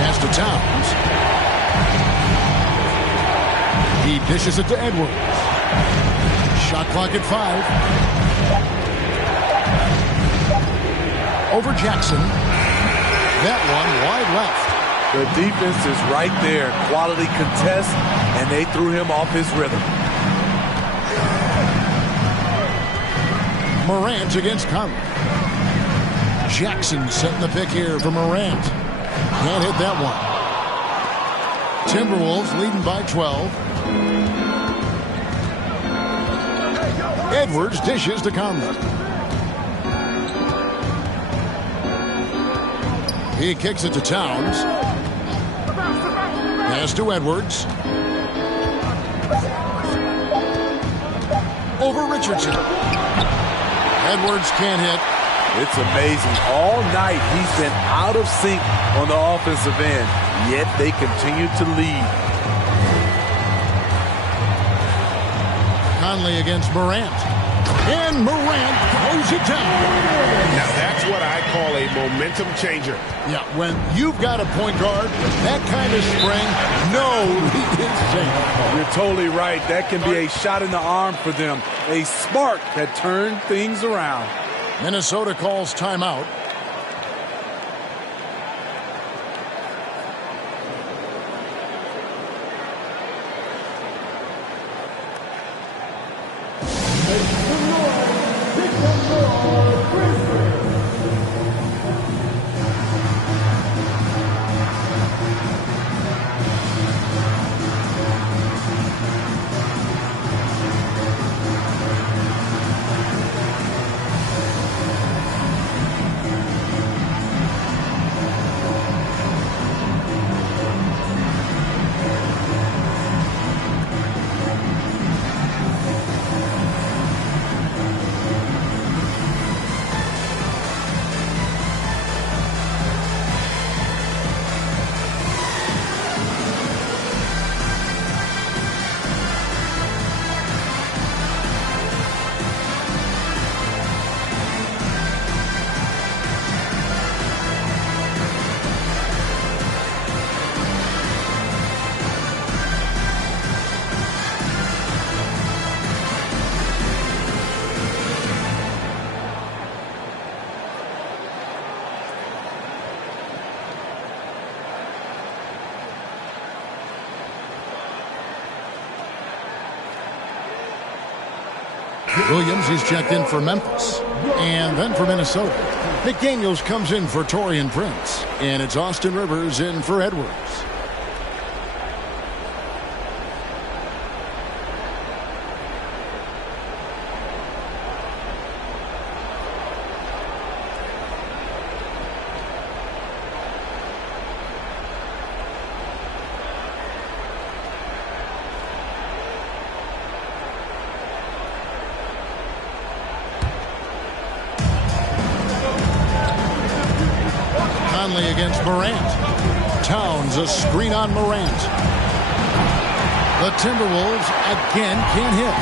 Pass to Towns. He dishes it to Edwards. Shot clock at 5. Over Jackson. That one wide left. The defense is right there. Quality contest, and they threw him off his rhythm. Morant against Conley. Jackson setting the pick here for Morant. Can't hit that one. Timberwolves leading by 12. Edwards dishes to Conley. He kicks it to Towns. Pass to Edwards. Over Richardson. Edwards can't hit. It's amazing. All night he's been out of sync on the offensive end, yet they continue to lead. Conley against Morant. And Morant throws it down. Now that's what I call a momentum changer. Yeah, when you've got a point guard with that kind of spring, no lead is safe. You're totally right. That can be a shot in the arm for them. A spark that turned things around. Minnesota calls timeout. Williams, he's checked in for Memphis. And then for Minnesota, McDaniels comes in for Taurean Prince. And it's Austin Rivers in for Edwards. Against Morant. Towns, a screen on Morant. The Timberwolves again can't hit.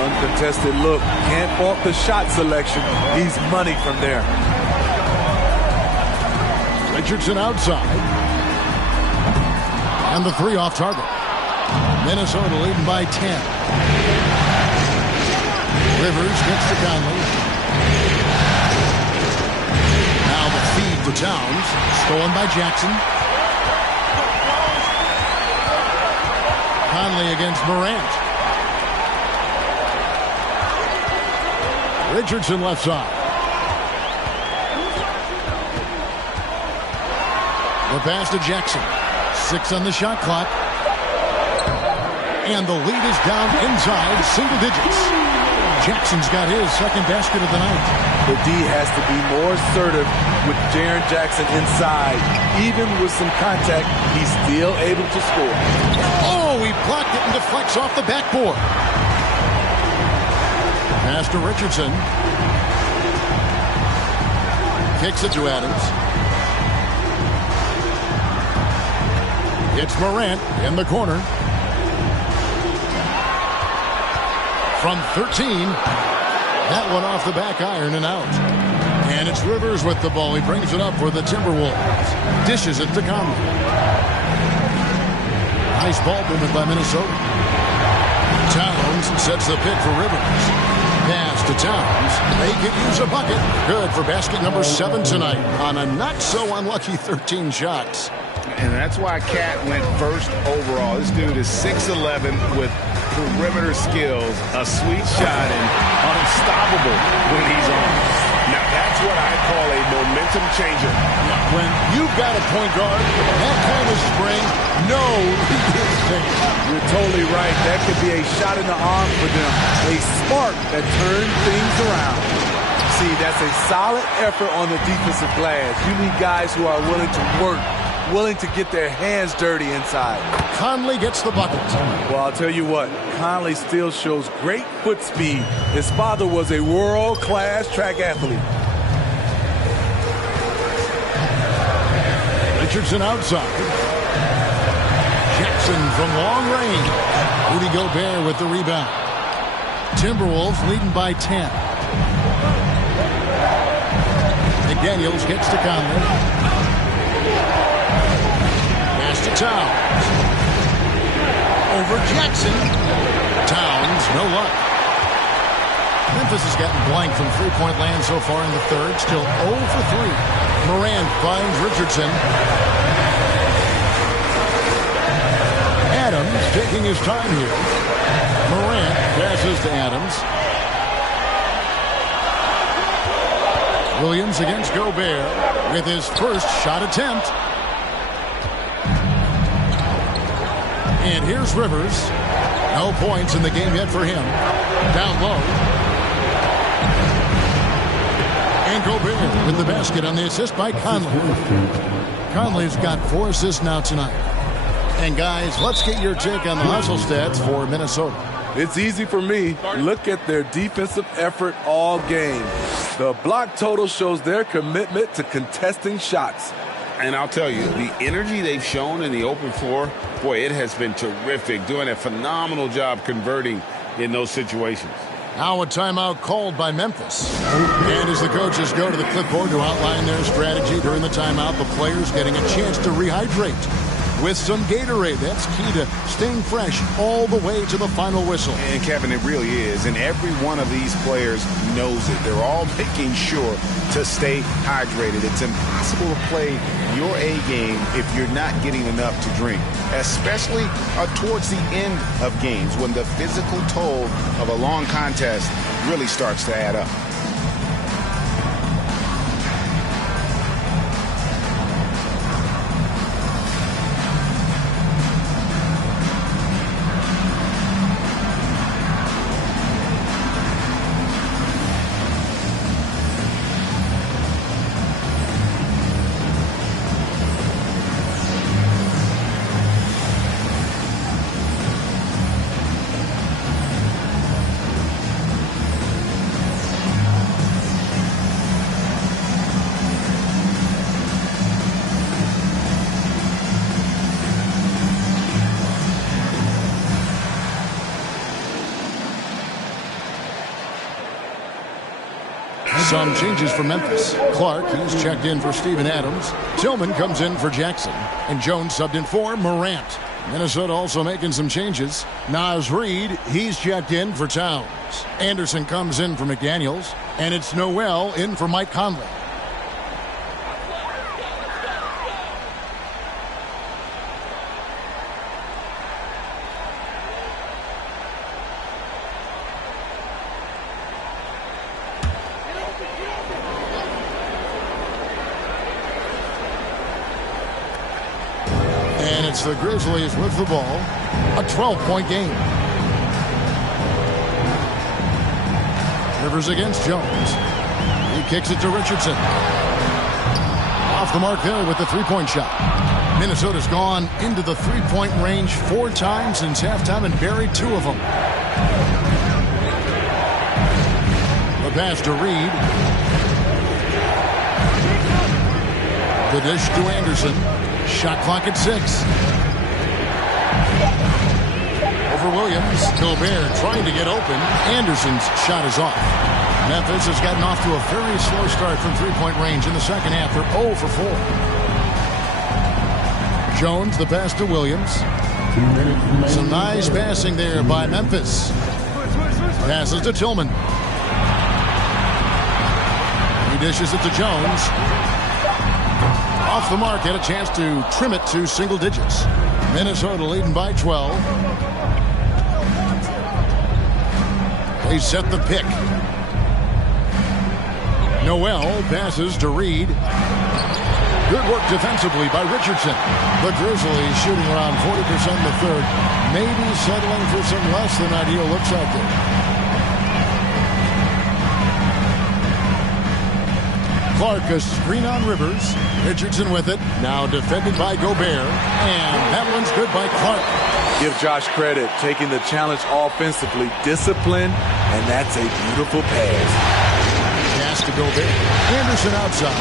Uncontested look. Can't fault the shot selection. He's money from there. Richardson outside. And the three off target. Minnesota leading by 10. Rivers gets to Conley. Feed to Towns. Stolen by Jackson. Conley against Morant. Richardson left side. The pass to Jackson. 6 on the shot clock. And the lead is down inside single digits. Jackson's got his second basket of the night. The D has to be more assertive with Jaren Jackson inside. Even with some contact, he's still able to score. Oh, he blocked it and deflects off the backboard. Pass to Richardson. Kicks it to Adams. It's Morant in the corner. From 13, that one off the back iron and out. And it's Rivers with the ball. He brings it up for the Timberwolves. Dishes it to Conley. Nice ball movement by Minnesota. Towns sets the pick for Rivers. Pass to Towns. They could use a bucket. Good for basket number 7 tonight on a not-so-unlucky 13 shots. And that's why Cat went first overall. This dude is 6'11" with perimeter skills, a sweet shot, and unstoppable when he's on. Now, that's what I call a momentum changer. When you've got a point guard, that kind of spring, no lead change. You're totally right. That could be a shot in the arm for them. A spark that turns things around. See, that's a solid effort on the defensive glass. You need guys who are willing to work, willing to get their hands dirty inside. Conley gets the bucket. Well, I'll tell you what, Conley still shows great foot speed. His father was a world-class track athlete. Richardson outside. Jackson from long range. Rudy Gobert with the rebound. Timberwolves leading by 10. McDaniels gets to Conley. To Towns. Over Jackson. Towns, no luck. Memphis has gotten blank from three-point land so far in the third. Still 0 for 3. Morant finds Richardson. Adams taking his time here. Morant passes to Adams. Williams against Gobert with his first shot attempt. And here's Rivers. No points in the game yet for him. Down low. And Gobert with the basket on the assist by Conley. Conley's got 4 assists now tonight. And guys, let's get your take on the hustle stats for Minnesota. It's easy for me. Look at their defensive effort all game. The block total shows their commitment to contesting shots. And I'll tell you, the energy they've shown in the open floor, boy, it has been terrific. Doing a phenomenal job converting in those situations. Now a timeout called by Memphis. And as the coaches go to the clipboard to outline their strategy during the timeout, the players getting a chance to rehydrate with some Gatorade. That's key to staying fresh all the way to the final whistle. And Kevin, it really is. And every one of these players knows it. They're all making sure to stay hydrated. It's impossible to play your A game if you're not getting enough to drink, especially towards the end of games when the physical toll of a long contest really starts to add up. Some changes for Memphis. Clark, he's checked in for Steven Adams. Tillman comes in for Jackson. And Jones subbed in for Morant. Minnesota also making some changes. Naz Reid, he's checked in for Towns. Anderson comes in for McDaniels. And it's Noel in for Mike Conley. It's the Grizzlies with the ball. A 12-point game. Rivers against Jones. He kicks it to Richardson. Off the mark there with the three-point shot. Minnesota's gone into the three-point range 4 times since halftime and buried 2 of them. The pass to Reid. The dish to Anderson. Shot clock at 6. Over Williams. Gobert trying to get open. Anderson's shot is off. Memphis has gotten off to a very slow start from three-point range in the second half. They're 0 for 4. Jones, the pass to Williams. Some nice passing there by Memphis. Passes to Tillman. He dishes it to Jones. Off the mark, had a chance to trim it to single digits. Minnesota leading by 12. They set the pick. Noel passes to Reid. Good work defensively by Richardson. The Grizzlies shooting around 40% in the third. Maybe settling for some less than ideal looks out there. Clark, a screen on Rivers. Richardson with it. Now defended by Gobert. And that one's good by Clark. Give Josh credit, taking the challenge offensively. Discipline, and that's a beautiful pass. Pass to Gobert. Anderson outside.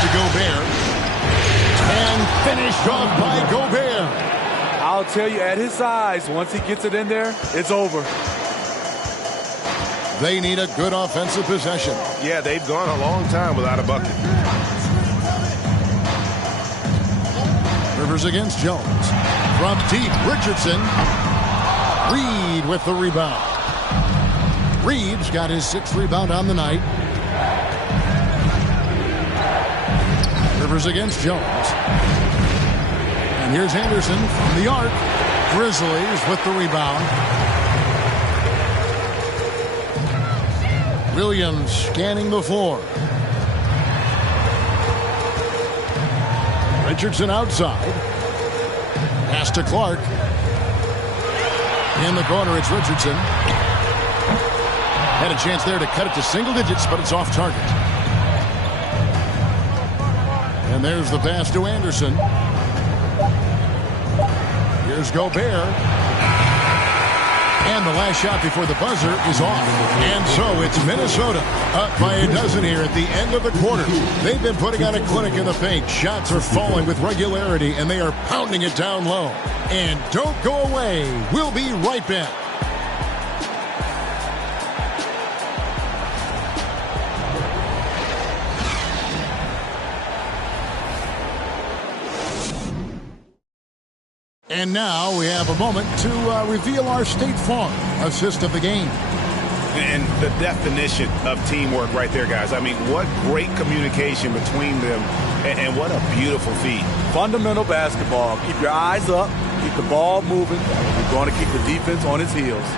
To Gobert. And finished off by Gobert. I'll tell you, at his size, once he gets it in there, it's over. They need a good offensive possession. Yeah, they've gone a long time without a bucket. Rivers against Jones. From deep, Richardson. Reid with the rebound. Reid's got his 6th rebound on the night. Rivers against Jones. And here's Anderson from the arc. Grizzlies with the rebound. Williams scanning the floor. Richardson outside. Pass to Clark. In the corner, it's Richardson. Had a chance there to cut it to single digits, but it's off target. And there's the pass to Anderson. Here's Gobert. And the last shot before the buzzer is off. And so it's Minnesota up by a dozen here at the end of the quarter. They've been putting on a clinic in the paint. Shots are falling with regularity, and they are pounding it down low. And don't go away. We'll be right back. And now we have a moment to reveal our State Farm assist of the game. And the definition of teamwork right there, guys. I mean, what great communication between them, and what a beautiful feed. Fundamental basketball. Keep your eyes up. Keep the ball moving. You're going to keep the defense on its heels.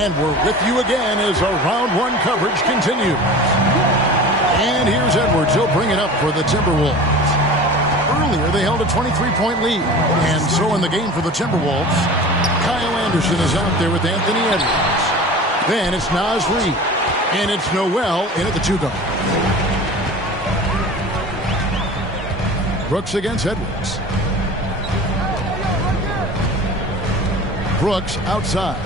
And we're with you again as our round one coverage continues. And here's Edwards. He'll bring it up for the Timberwolves. Earlier, they held a 23-point lead. And so in the game for the Timberwolves, Kyle Anderson is out there with Anthony Edwards. Then it's Naz Reid. And it's Noel in at the 2-guard. Brooks against Edwards. Brooks outside.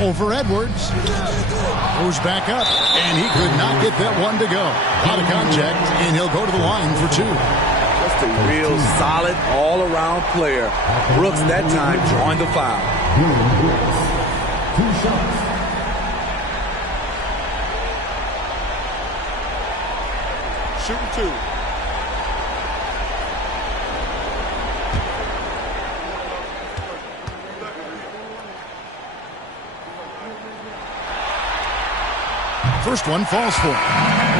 Over Edwards. Goes back up. And he could not get that one to go. Out of contact. And he'll go to the line for 2. Just a real solid all-around player. Brooks that time drawing the foul. 2 shots. Shooting 2. First one falls for him.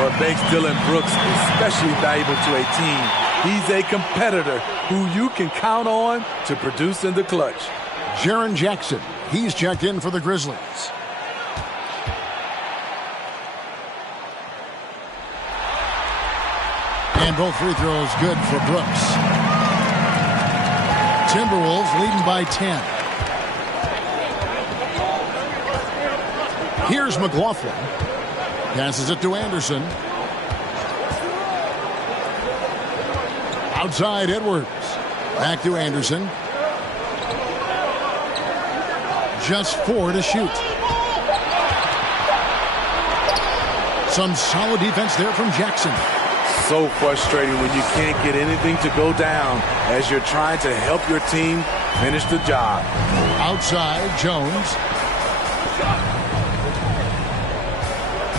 What makes Dillon Brooks especially valuable to a team, he's a competitor who you can count on to produce in the clutch. Jaren Jackson, he's checked in for the Grizzlies. And both free throws good for Brooks. Timberwolves leading by 10. Here's McLaughlin. Passes it to Anderson. Outside Edwards. Back to Anderson. Just 4 to shoot. Some solid defense there from Jackson. So frustrating when you can't get anything to go down as you're trying to help your team finish the job. Outside Jones.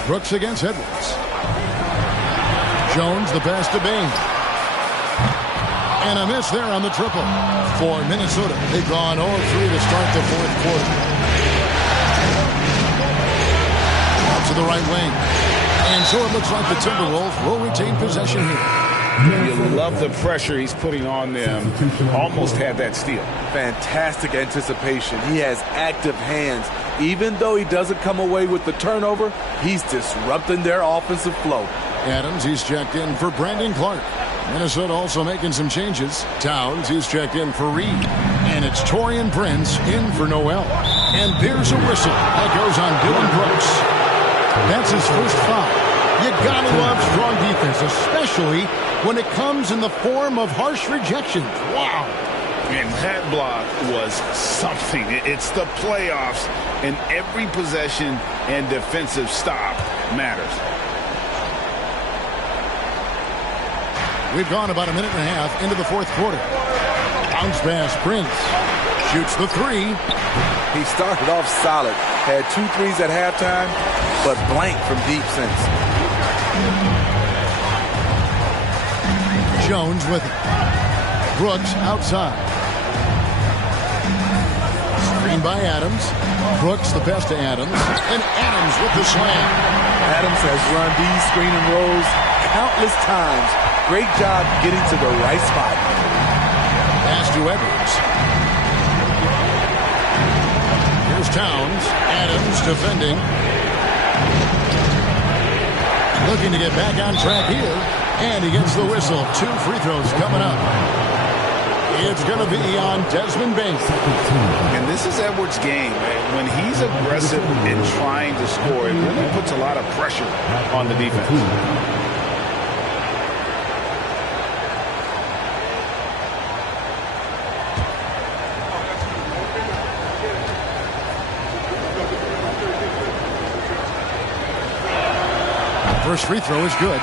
Brooks against Edwards. Jones the pass to Bain. And a miss there on the triple for Minnesota. They've gone 0-3 to start the fourth quarter. Out to the right wing. And so it looks like the Timberwolves will retain possession here. You love the pressure he's putting on them. Almost had that steal. Fantastic anticipation. He has active hands. Even though he doesn't come away with the turnover, he's disrupting their offensive flow. Adams, he's checked in for Brandon Clark. Minnesota also making some changes. Towns, he's checked in for Reed. And it's Taurean Prince in for Noel. And there's a whistle that goes on Dillon Brooks. That's his first foul. You gotta love strong defense, especially when it comes in the form of harsh rejections. Wow. And that block was something. It's the playoffs, and every possession and defensive stop matters. We've gone about a minute and a half into the fourth quarter. Bounce pass, Prince. Shoots the 3. He started off solid. Had 2 threes at halftime, but blank from deep since. Jones with it. Brooks outside. Screen by Adams. Brooks the pass to Adams. And Adams with the slam. Adams has run these screen and rolls countless times. Great job getting to the right spot. Pass to Edwards. Here's Towns. Adams defending. Looking to get back on track here. And he gets the whistle. 2 free throws coming up. It's going to be on Desmond Bain. And this is Edwards' game. When he's aggressive and trying to score, it really puts a lot of pressure on the defense. First free throw is good.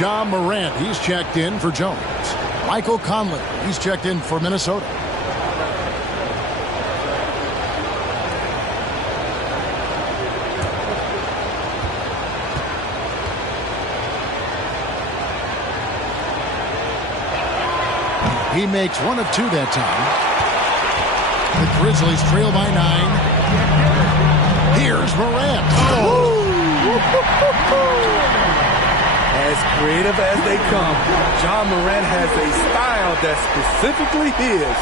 Ja Morant, he's checked in for Jones. Michael Conley, he's checked in for Minnesota. He makes 1 of 2 that time. The Grizzlies trail by 9. Here's Morant. Oh. As creative as they come, Ja Morant has a style that's specifically his.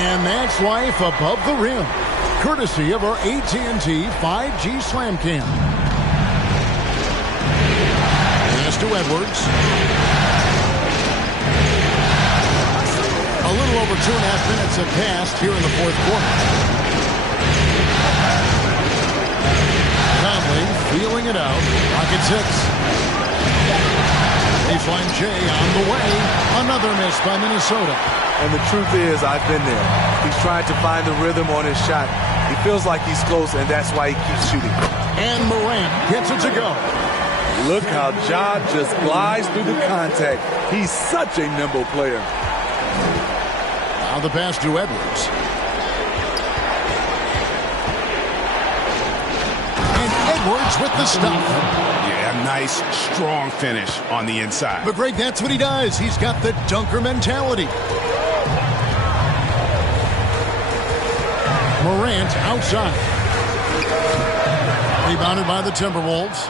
And that's life above the rim. courtesy of our AT&T 5G Slam Cam. Pass to Edwards. A little over 2.5 minutes have passed here in the fourth quarter. Conley feeling it out. Pocket 6. Baseline J on the way. Another miss by Minnesota. And the truth is, I've been there. He's trying to find the rhythm on his shot. He feels like he's close, and that's why he keeps shooting. And Morant gets it to go. Look how Ja just glides through the contact. He's such a nimble player. Now the pass to Edwards. And Edwards with the stuff. Yeah, nice, strong finish on the inside. But Greg, that's what he does. He's got the dunker mentality. Morant outside. Rebounded by the Timberwolves.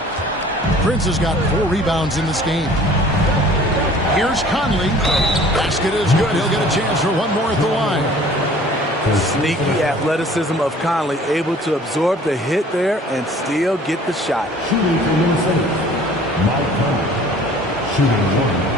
Prince has got 4 rebounds in this game. Here's Conley. Basket is good. He'll get a chance for one more at the line. Sneaky athleticism of Conley, able to absorb the hit there and still get the shot. Shooting for Minnesota, Mike Conley. Shooting 1.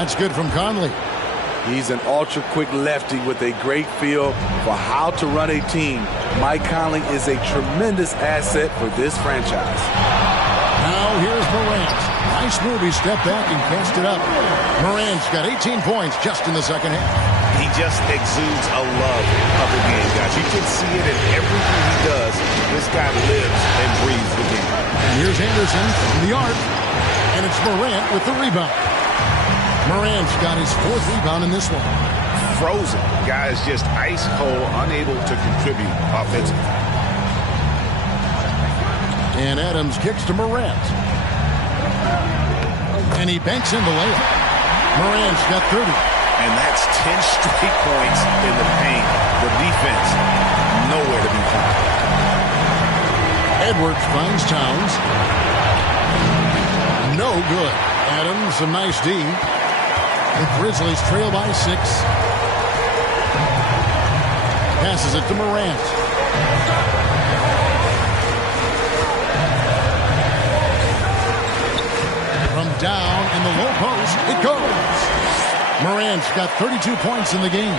That's good from Conley. He's an ultra-quick lefty with a great feel for how to run a team. Mike Conley is a tremendous asset for this franchise. Now here's Morant. Nice move. He stepped back and cast it up. Morant's got 18 points just in the second half. He just exudes a love of the game, guys. You can see it in everything he does. This guy lives and breathes the game. And here's Anderson from the arc. And it's Morant with the rebound. Morant's got his 4th rebound in this one. Frozen. Guys just ice cold, unable to contribute offensively. And Adams kicks to Morant. And he banks in the layup. Morant's got 30. And that's 10 straight points in the paint. The defense, nowhere to be found. Edwards finds Towns. No good. Adams, a nice D. The Grizzlies trail by 6. Passes it to Morant. From down in the low post, it goes. Morant's got 32 points in the game.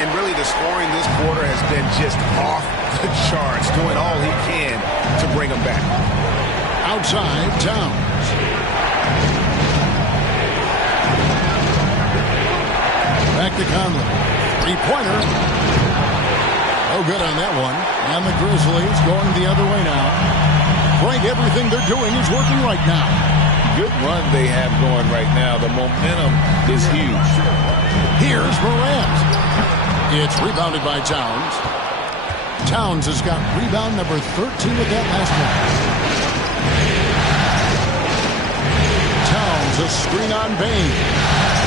And really the scoring this quarter has been just off the charts, doing all he can to bring them back. Outside, Towns. Back to Conley. 3-pointer. Oh, good on that one. And the Grizzlies going the other way now. Frank, everything they're doing is working right now. Good run they have going right now. The momentum is huge. Here's Morant. It's rebounded by Towns. Towns has got rebound number 13 with that last one. Towns, a screen on Bain.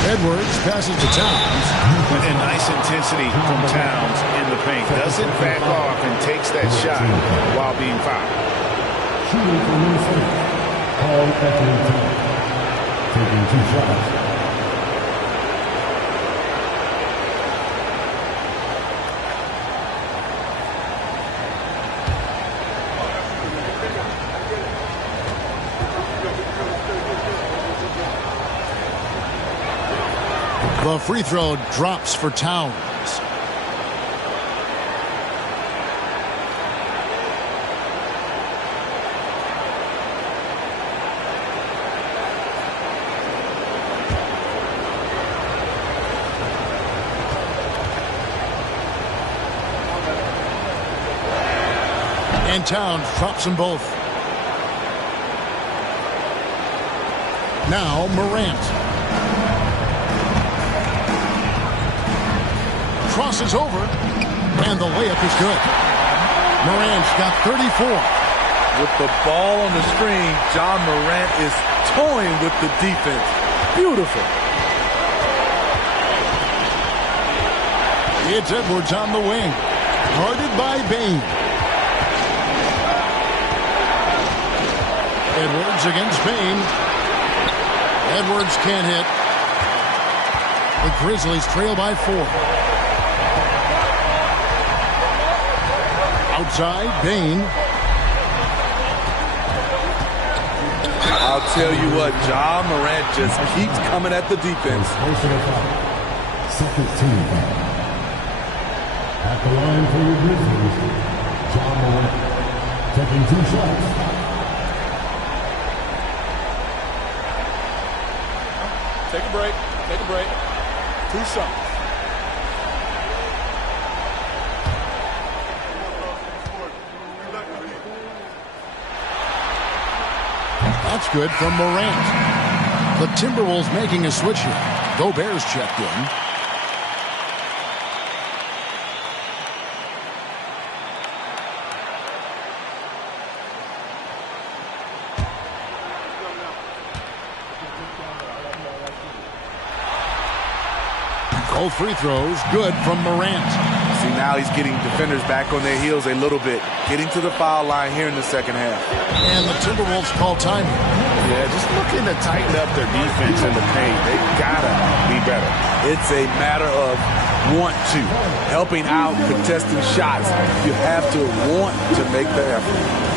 Edwards passes to Towns. And nice intensity from Towns in the paint. Doesn't back off and takes that shot while being fouled. Shooting for Minnesota, Paul Epperton. Taking 2 shots. The free throw drops for Towns. And Towns drops them both. Now Morant. Crosses over, and the layup is good. Morant's got 34. With the ball on the screen, John Morant is toying with the defense. Beautiful. It's Edwards on the wing. Guarded by Bane. Edwards against Bane. Edwards can't hit. The Grizzlies trail by 4. Outside, Bane. I'll tell you what, John Morant just keeps coming at the defense. Second team foul. At the line for your Grizzlies, John Morant taking 2 shots. Take a break. Take a break. 2 shots. That's good from Morant. The Timberwolves making a switch here. Gobert's checked in. Both free throws good from Morant. See, now he's getting defenders back on their heels a little bit. Getting to the foul line here in the second half. And the Timberwolves call time. Yeah, just looking to tighten up their defense in the paint. They gotta be better. It's a matter of want to. Helping out, contesting shots. You have to want to make the effort.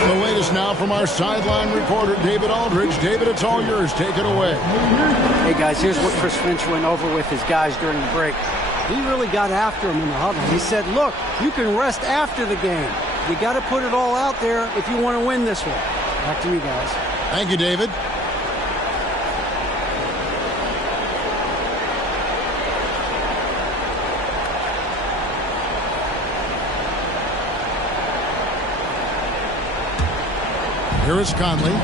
The latest now from our sideline reporter, David Aldridge. David, it's all yours. Take it away. Hey, guys, here's what Chris Finch went over with his guys during the break. He really got after him in the huddle. He said, look, you can rest after the game. You got to put it all out there if you want to win this one. Back to you guys. Thank you, David. Here is Conley.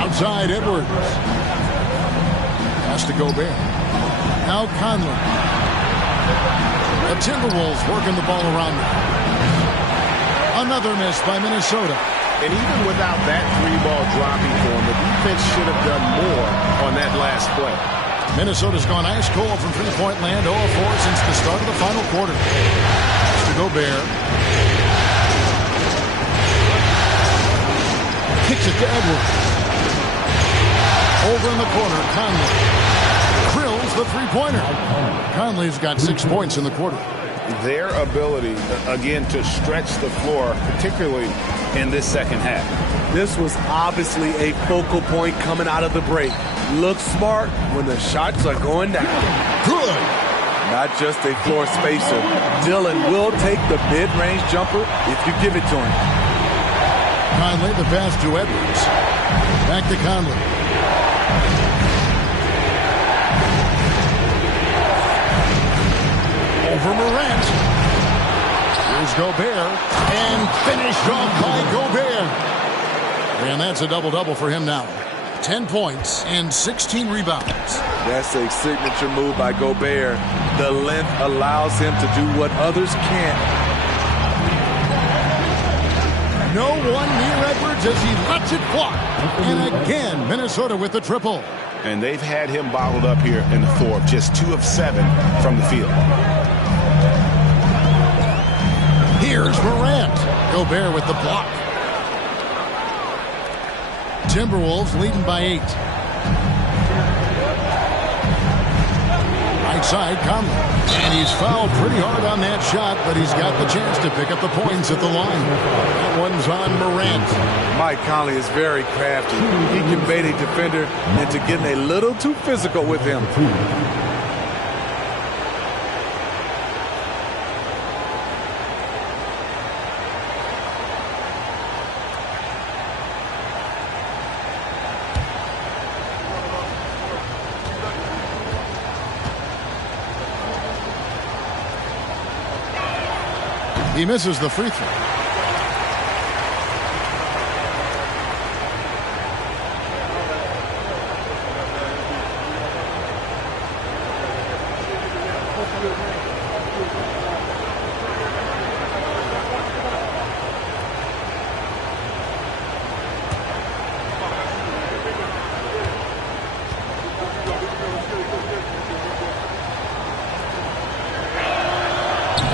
Outside, Edwards. Pass to Gobert. Now Conley. The Timberwolves working the ball around them. Another miss by Minnesota. And even without that 3-ball dropping for him, the defense should have done more on that last play. Minnesota's gone ice cold from three-point land, 0 of 4 since the start of the final quarter. Pass to Gobert. Kicks it to Edwards. Over in the corner, Conley. Drills the three-pointer. Conley's got 6 points in the quarter. Their ability, again, to stretch the floor, particularly in this second half. This was obviously a focal point coming out of the break. Look smart when the shots are going down. Good. Not just a floor spacer. Dillon will take the mid-range jumper if you give it to him. Conley, the pass to Edwards. Back to Conley. Over Morant. Here's Gobert. And finished off by Gobert. And that's a double-double for him now. 10 points and 16 rebounds. That's a signature move by Gobert. The length allows him to do what others can't. No one near Edwards as he lets it fly. And again, Minnesota with the triple. And they've had him bottled up here in the fourth, just 2 of 7 from the field. Here's Morant. Gobert with the block. Timberwolves leading by 8. Right side, Conley. And he's fouled pretty hard on that shot, but he's got the chance to pick up the points at the line. That one's on Morant. Mike Conley is very crafty. He can bait a defender into getting a little too physical with him. He misses the free throw.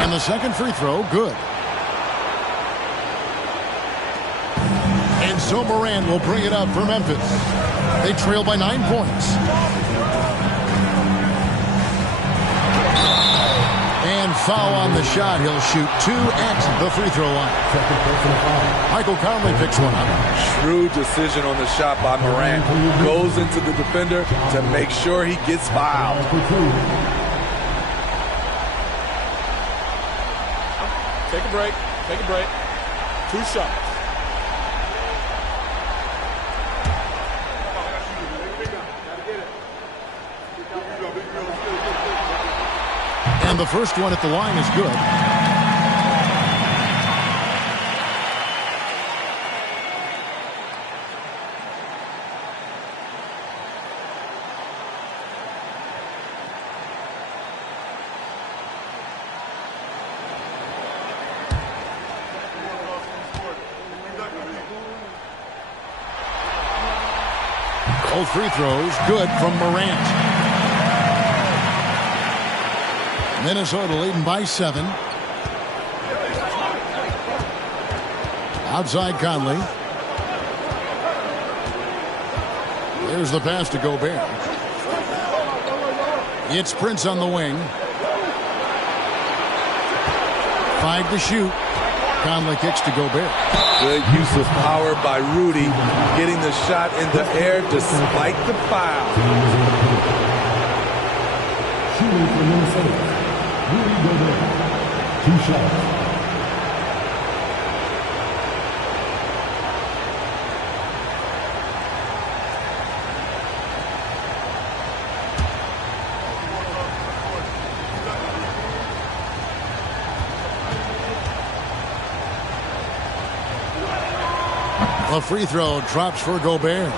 And the second free throw, good. And so Morant will bring it up for Memphis. They trail by 9 points. And foul on the shot. He'll shoot 2 at the free throw line. Michael Conley picks one up. Shrewd decision on the shot by Morant. Goes into the defender to make sure he gets fouled. Take a break. Take a break. 2 shots. And the first one at the line is good. Both free throws good from Morant. Minnesota leading by 7. Outside Conley. There's the pass to Gobert. It's Prince on the wing. 5 to shoot. Conley kicks to Gobert. Good use of power by Rudy, getting the shot in the air despite the foul. Shooting for Minnesota, Rudy Gobert. 2 shots. A free throw drops for Gobert.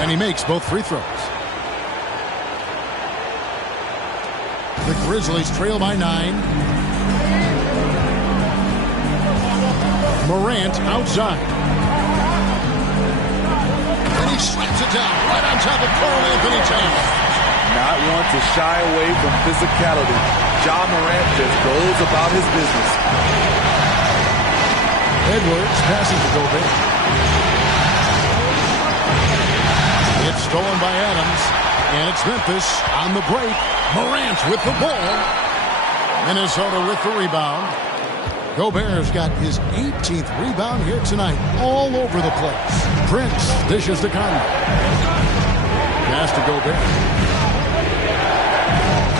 And he makes both free throws. The Grizzlies trail by 9. Morant outside. And he slaps it down right on top of Karl Anthony Towns. Not one to shy away from physicality. Ja Morant just goes about his business. Edwards passes to Gobert. It's stolen by Adams. And it's Memphis on the break. Morant with the ball. Minnesota with the rebound. Gobert's got his 18th rebound here tonight, all over the place. Prince dishes to Conley. Pass to Gobert.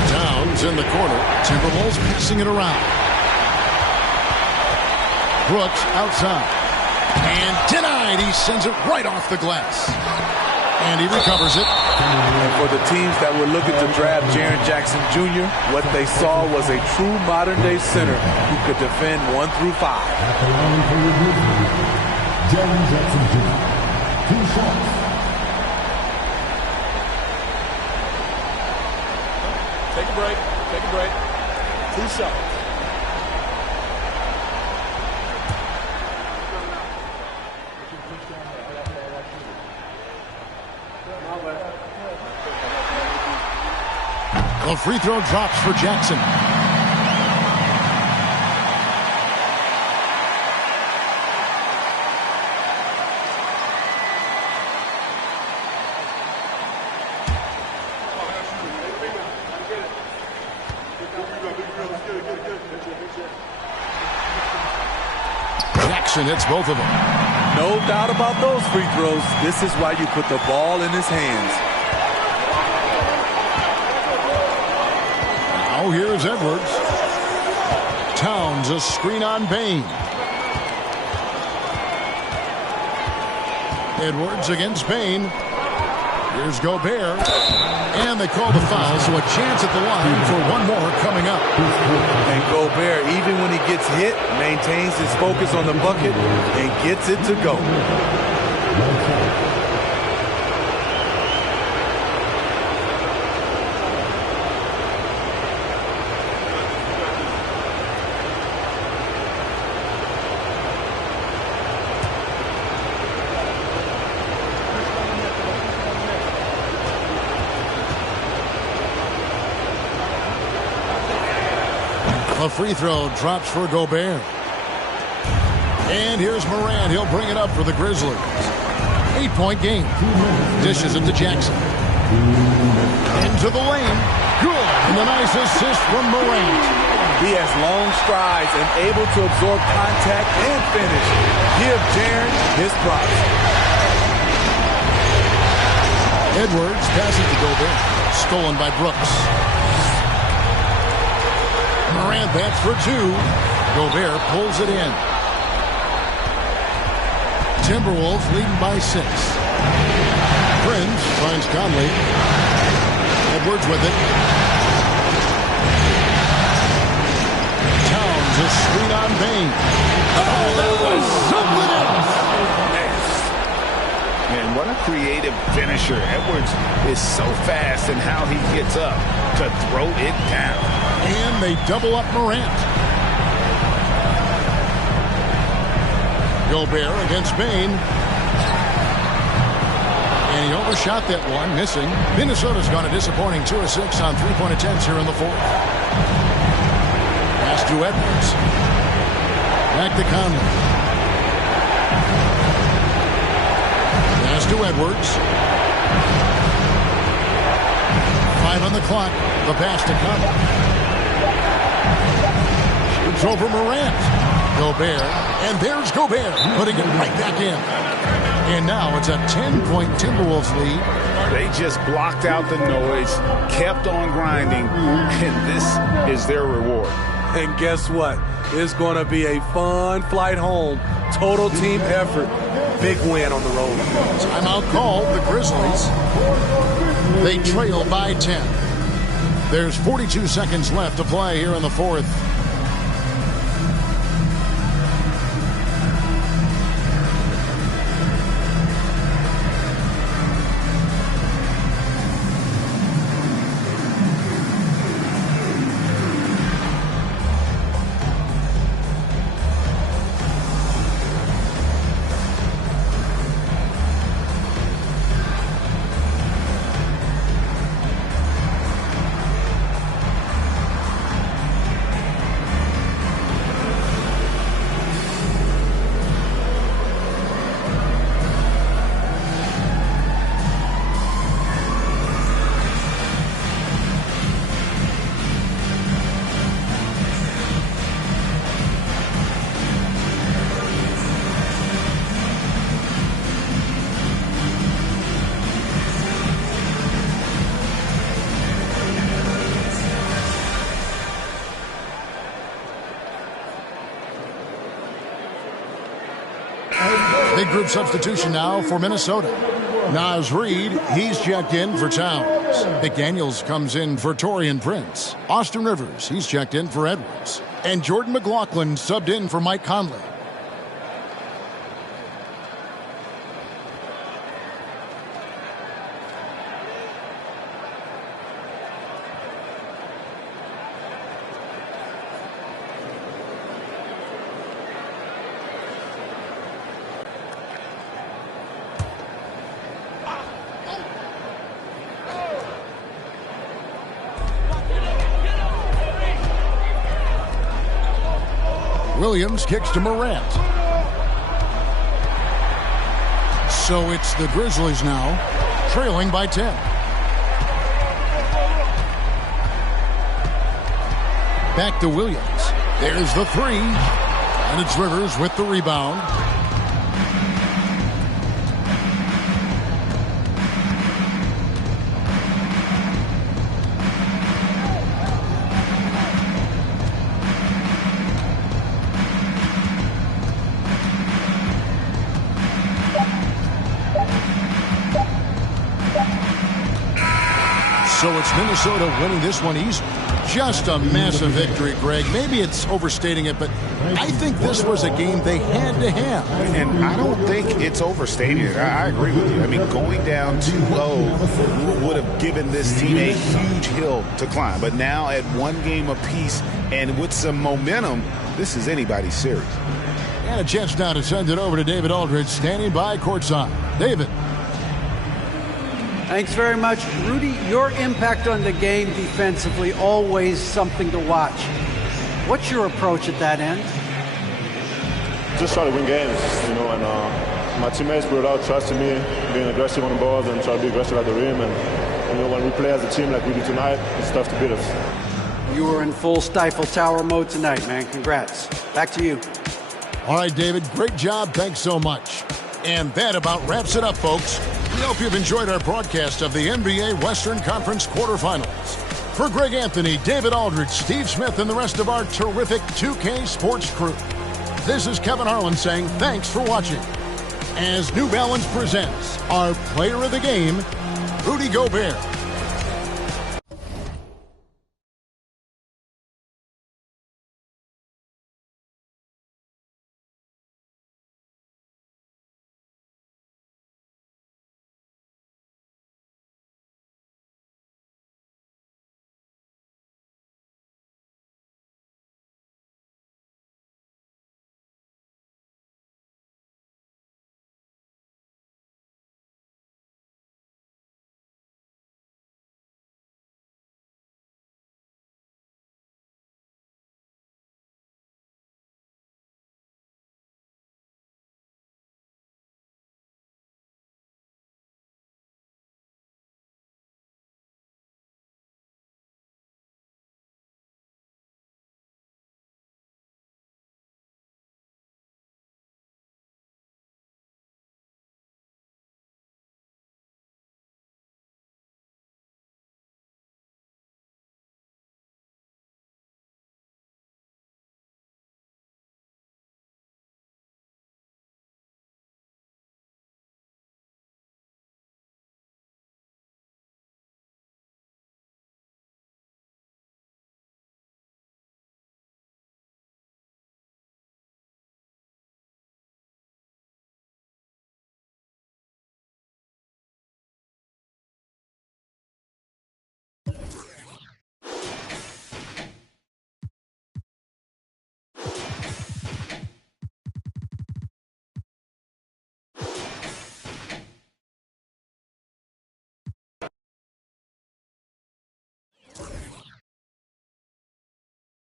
Towns in the corner. Timberwolves passing it around. Brooks outside. And denied. He sends it right off the glass. And he recovers it. And for the teams that were looking to draft Jaren Jackson Jr., what they saw was a true modern-day center who could defend 1 through 5. At the line for your Grizzlies, Jaren Jackson Jr. 2 shots. Take a break. Take a break. 2 shots. The free throw drops for Jackson. Jackson hits both of them. No doubt about those free throws. This is why you put the ball in his hands. Now here's Edwards. Towns a screen on Bain. Edwards against Bain. Here's Gobert. And they call the foul, so a chance at the line for one more coming up. And Gobert, even when he gets hit, maintains his focus on the bucket and gets it to go. A free throw drops for Gobert. And here's Morant. He'll bring it up for the Grizzlies. 8-point game. Dishes it to Jackson. Into the lane. Good. And a nice assist from Morant. He has long strides and able to absorb contact and finish. Give Jaren his props. Edwards passes to Gobert. Stolen by Brooks. Morant bats for 2. Gobert pulls it in. Timberwolves leading by 6. Prince finds Conley. Edwards with it. Towns a screen on Bain. Oh, that was something else. Man, what a creative finisher. Edwards is so fast in how he gets up to throw it down. And they double up Morant. Gobert against Bain. And he overshot that one, missing. Minnesota's gone a disappointing 2 of 6 on 3-point attempts here in the 4th. Pass to Edwards. Back to Conley. Pass to Edwards. 5 on the clock. The pass to Conley. It's over Morant. Gobert. And there's Gobert putting it right back in. And now it's a 10-point Timberwolves lead. They just blocked out the noise, kept on grinding, and this is their reward. And guess what? It's going to be a fun flight home. Total team effort. Big win on the road. Timeout called the Grizzlies. They trail by 10. There's 42 seconds left to play here in the 4th. group substitution now for Minnesota. Naz Reid, he's checked in for Towns. McDaniels comes in for Taurean Prince. Austin Rivers, he's checked in for Edwards. And Jordan McLaughlin subbed in for Mike Conley. Williams kicks to Morant. So it's the Grizzlies now, trailing by 10. Back to Williams. There's the three. And it's Rivers with the rebound. So it's Minnesota winning this one easily. Just a massive victory, Greg. Maybe it's overstating it, but I think this was a game they had to have. And I don't think it's overstating it. I agree with you. I mean, going down 2-0 would have given this team a huge hill to climb. But now at one game apiece and with some momentum, this is anybody's series. And a chance now to send it over to David Aldridge, standing by courtside. David. Thanks very much. Rudy, your impact on the game defensively, always something to watch. What's your approach at that end? Just try to win games, and my teammates brought out trusting me, being aggressive on the balls and try to be aggressive at the rim. And, when we play as a team like we do tonight, it's tough to beat us. You were in full Stifle Tower mode tonight, man. Congrats. Back to you. All right, David, great job. Thanks so much. And that about wraps it up, folks. We hope you've enjoyed our broadcast of the NBA Western Conference quarterfinals. For Greg Anthony, David Aldridge, Steve Smith, and the rest of our terrific 2K Sports crew, this is Kevin Harlan saying thanks for watching. As New Balance presents our player of the game, Rudy Gobert.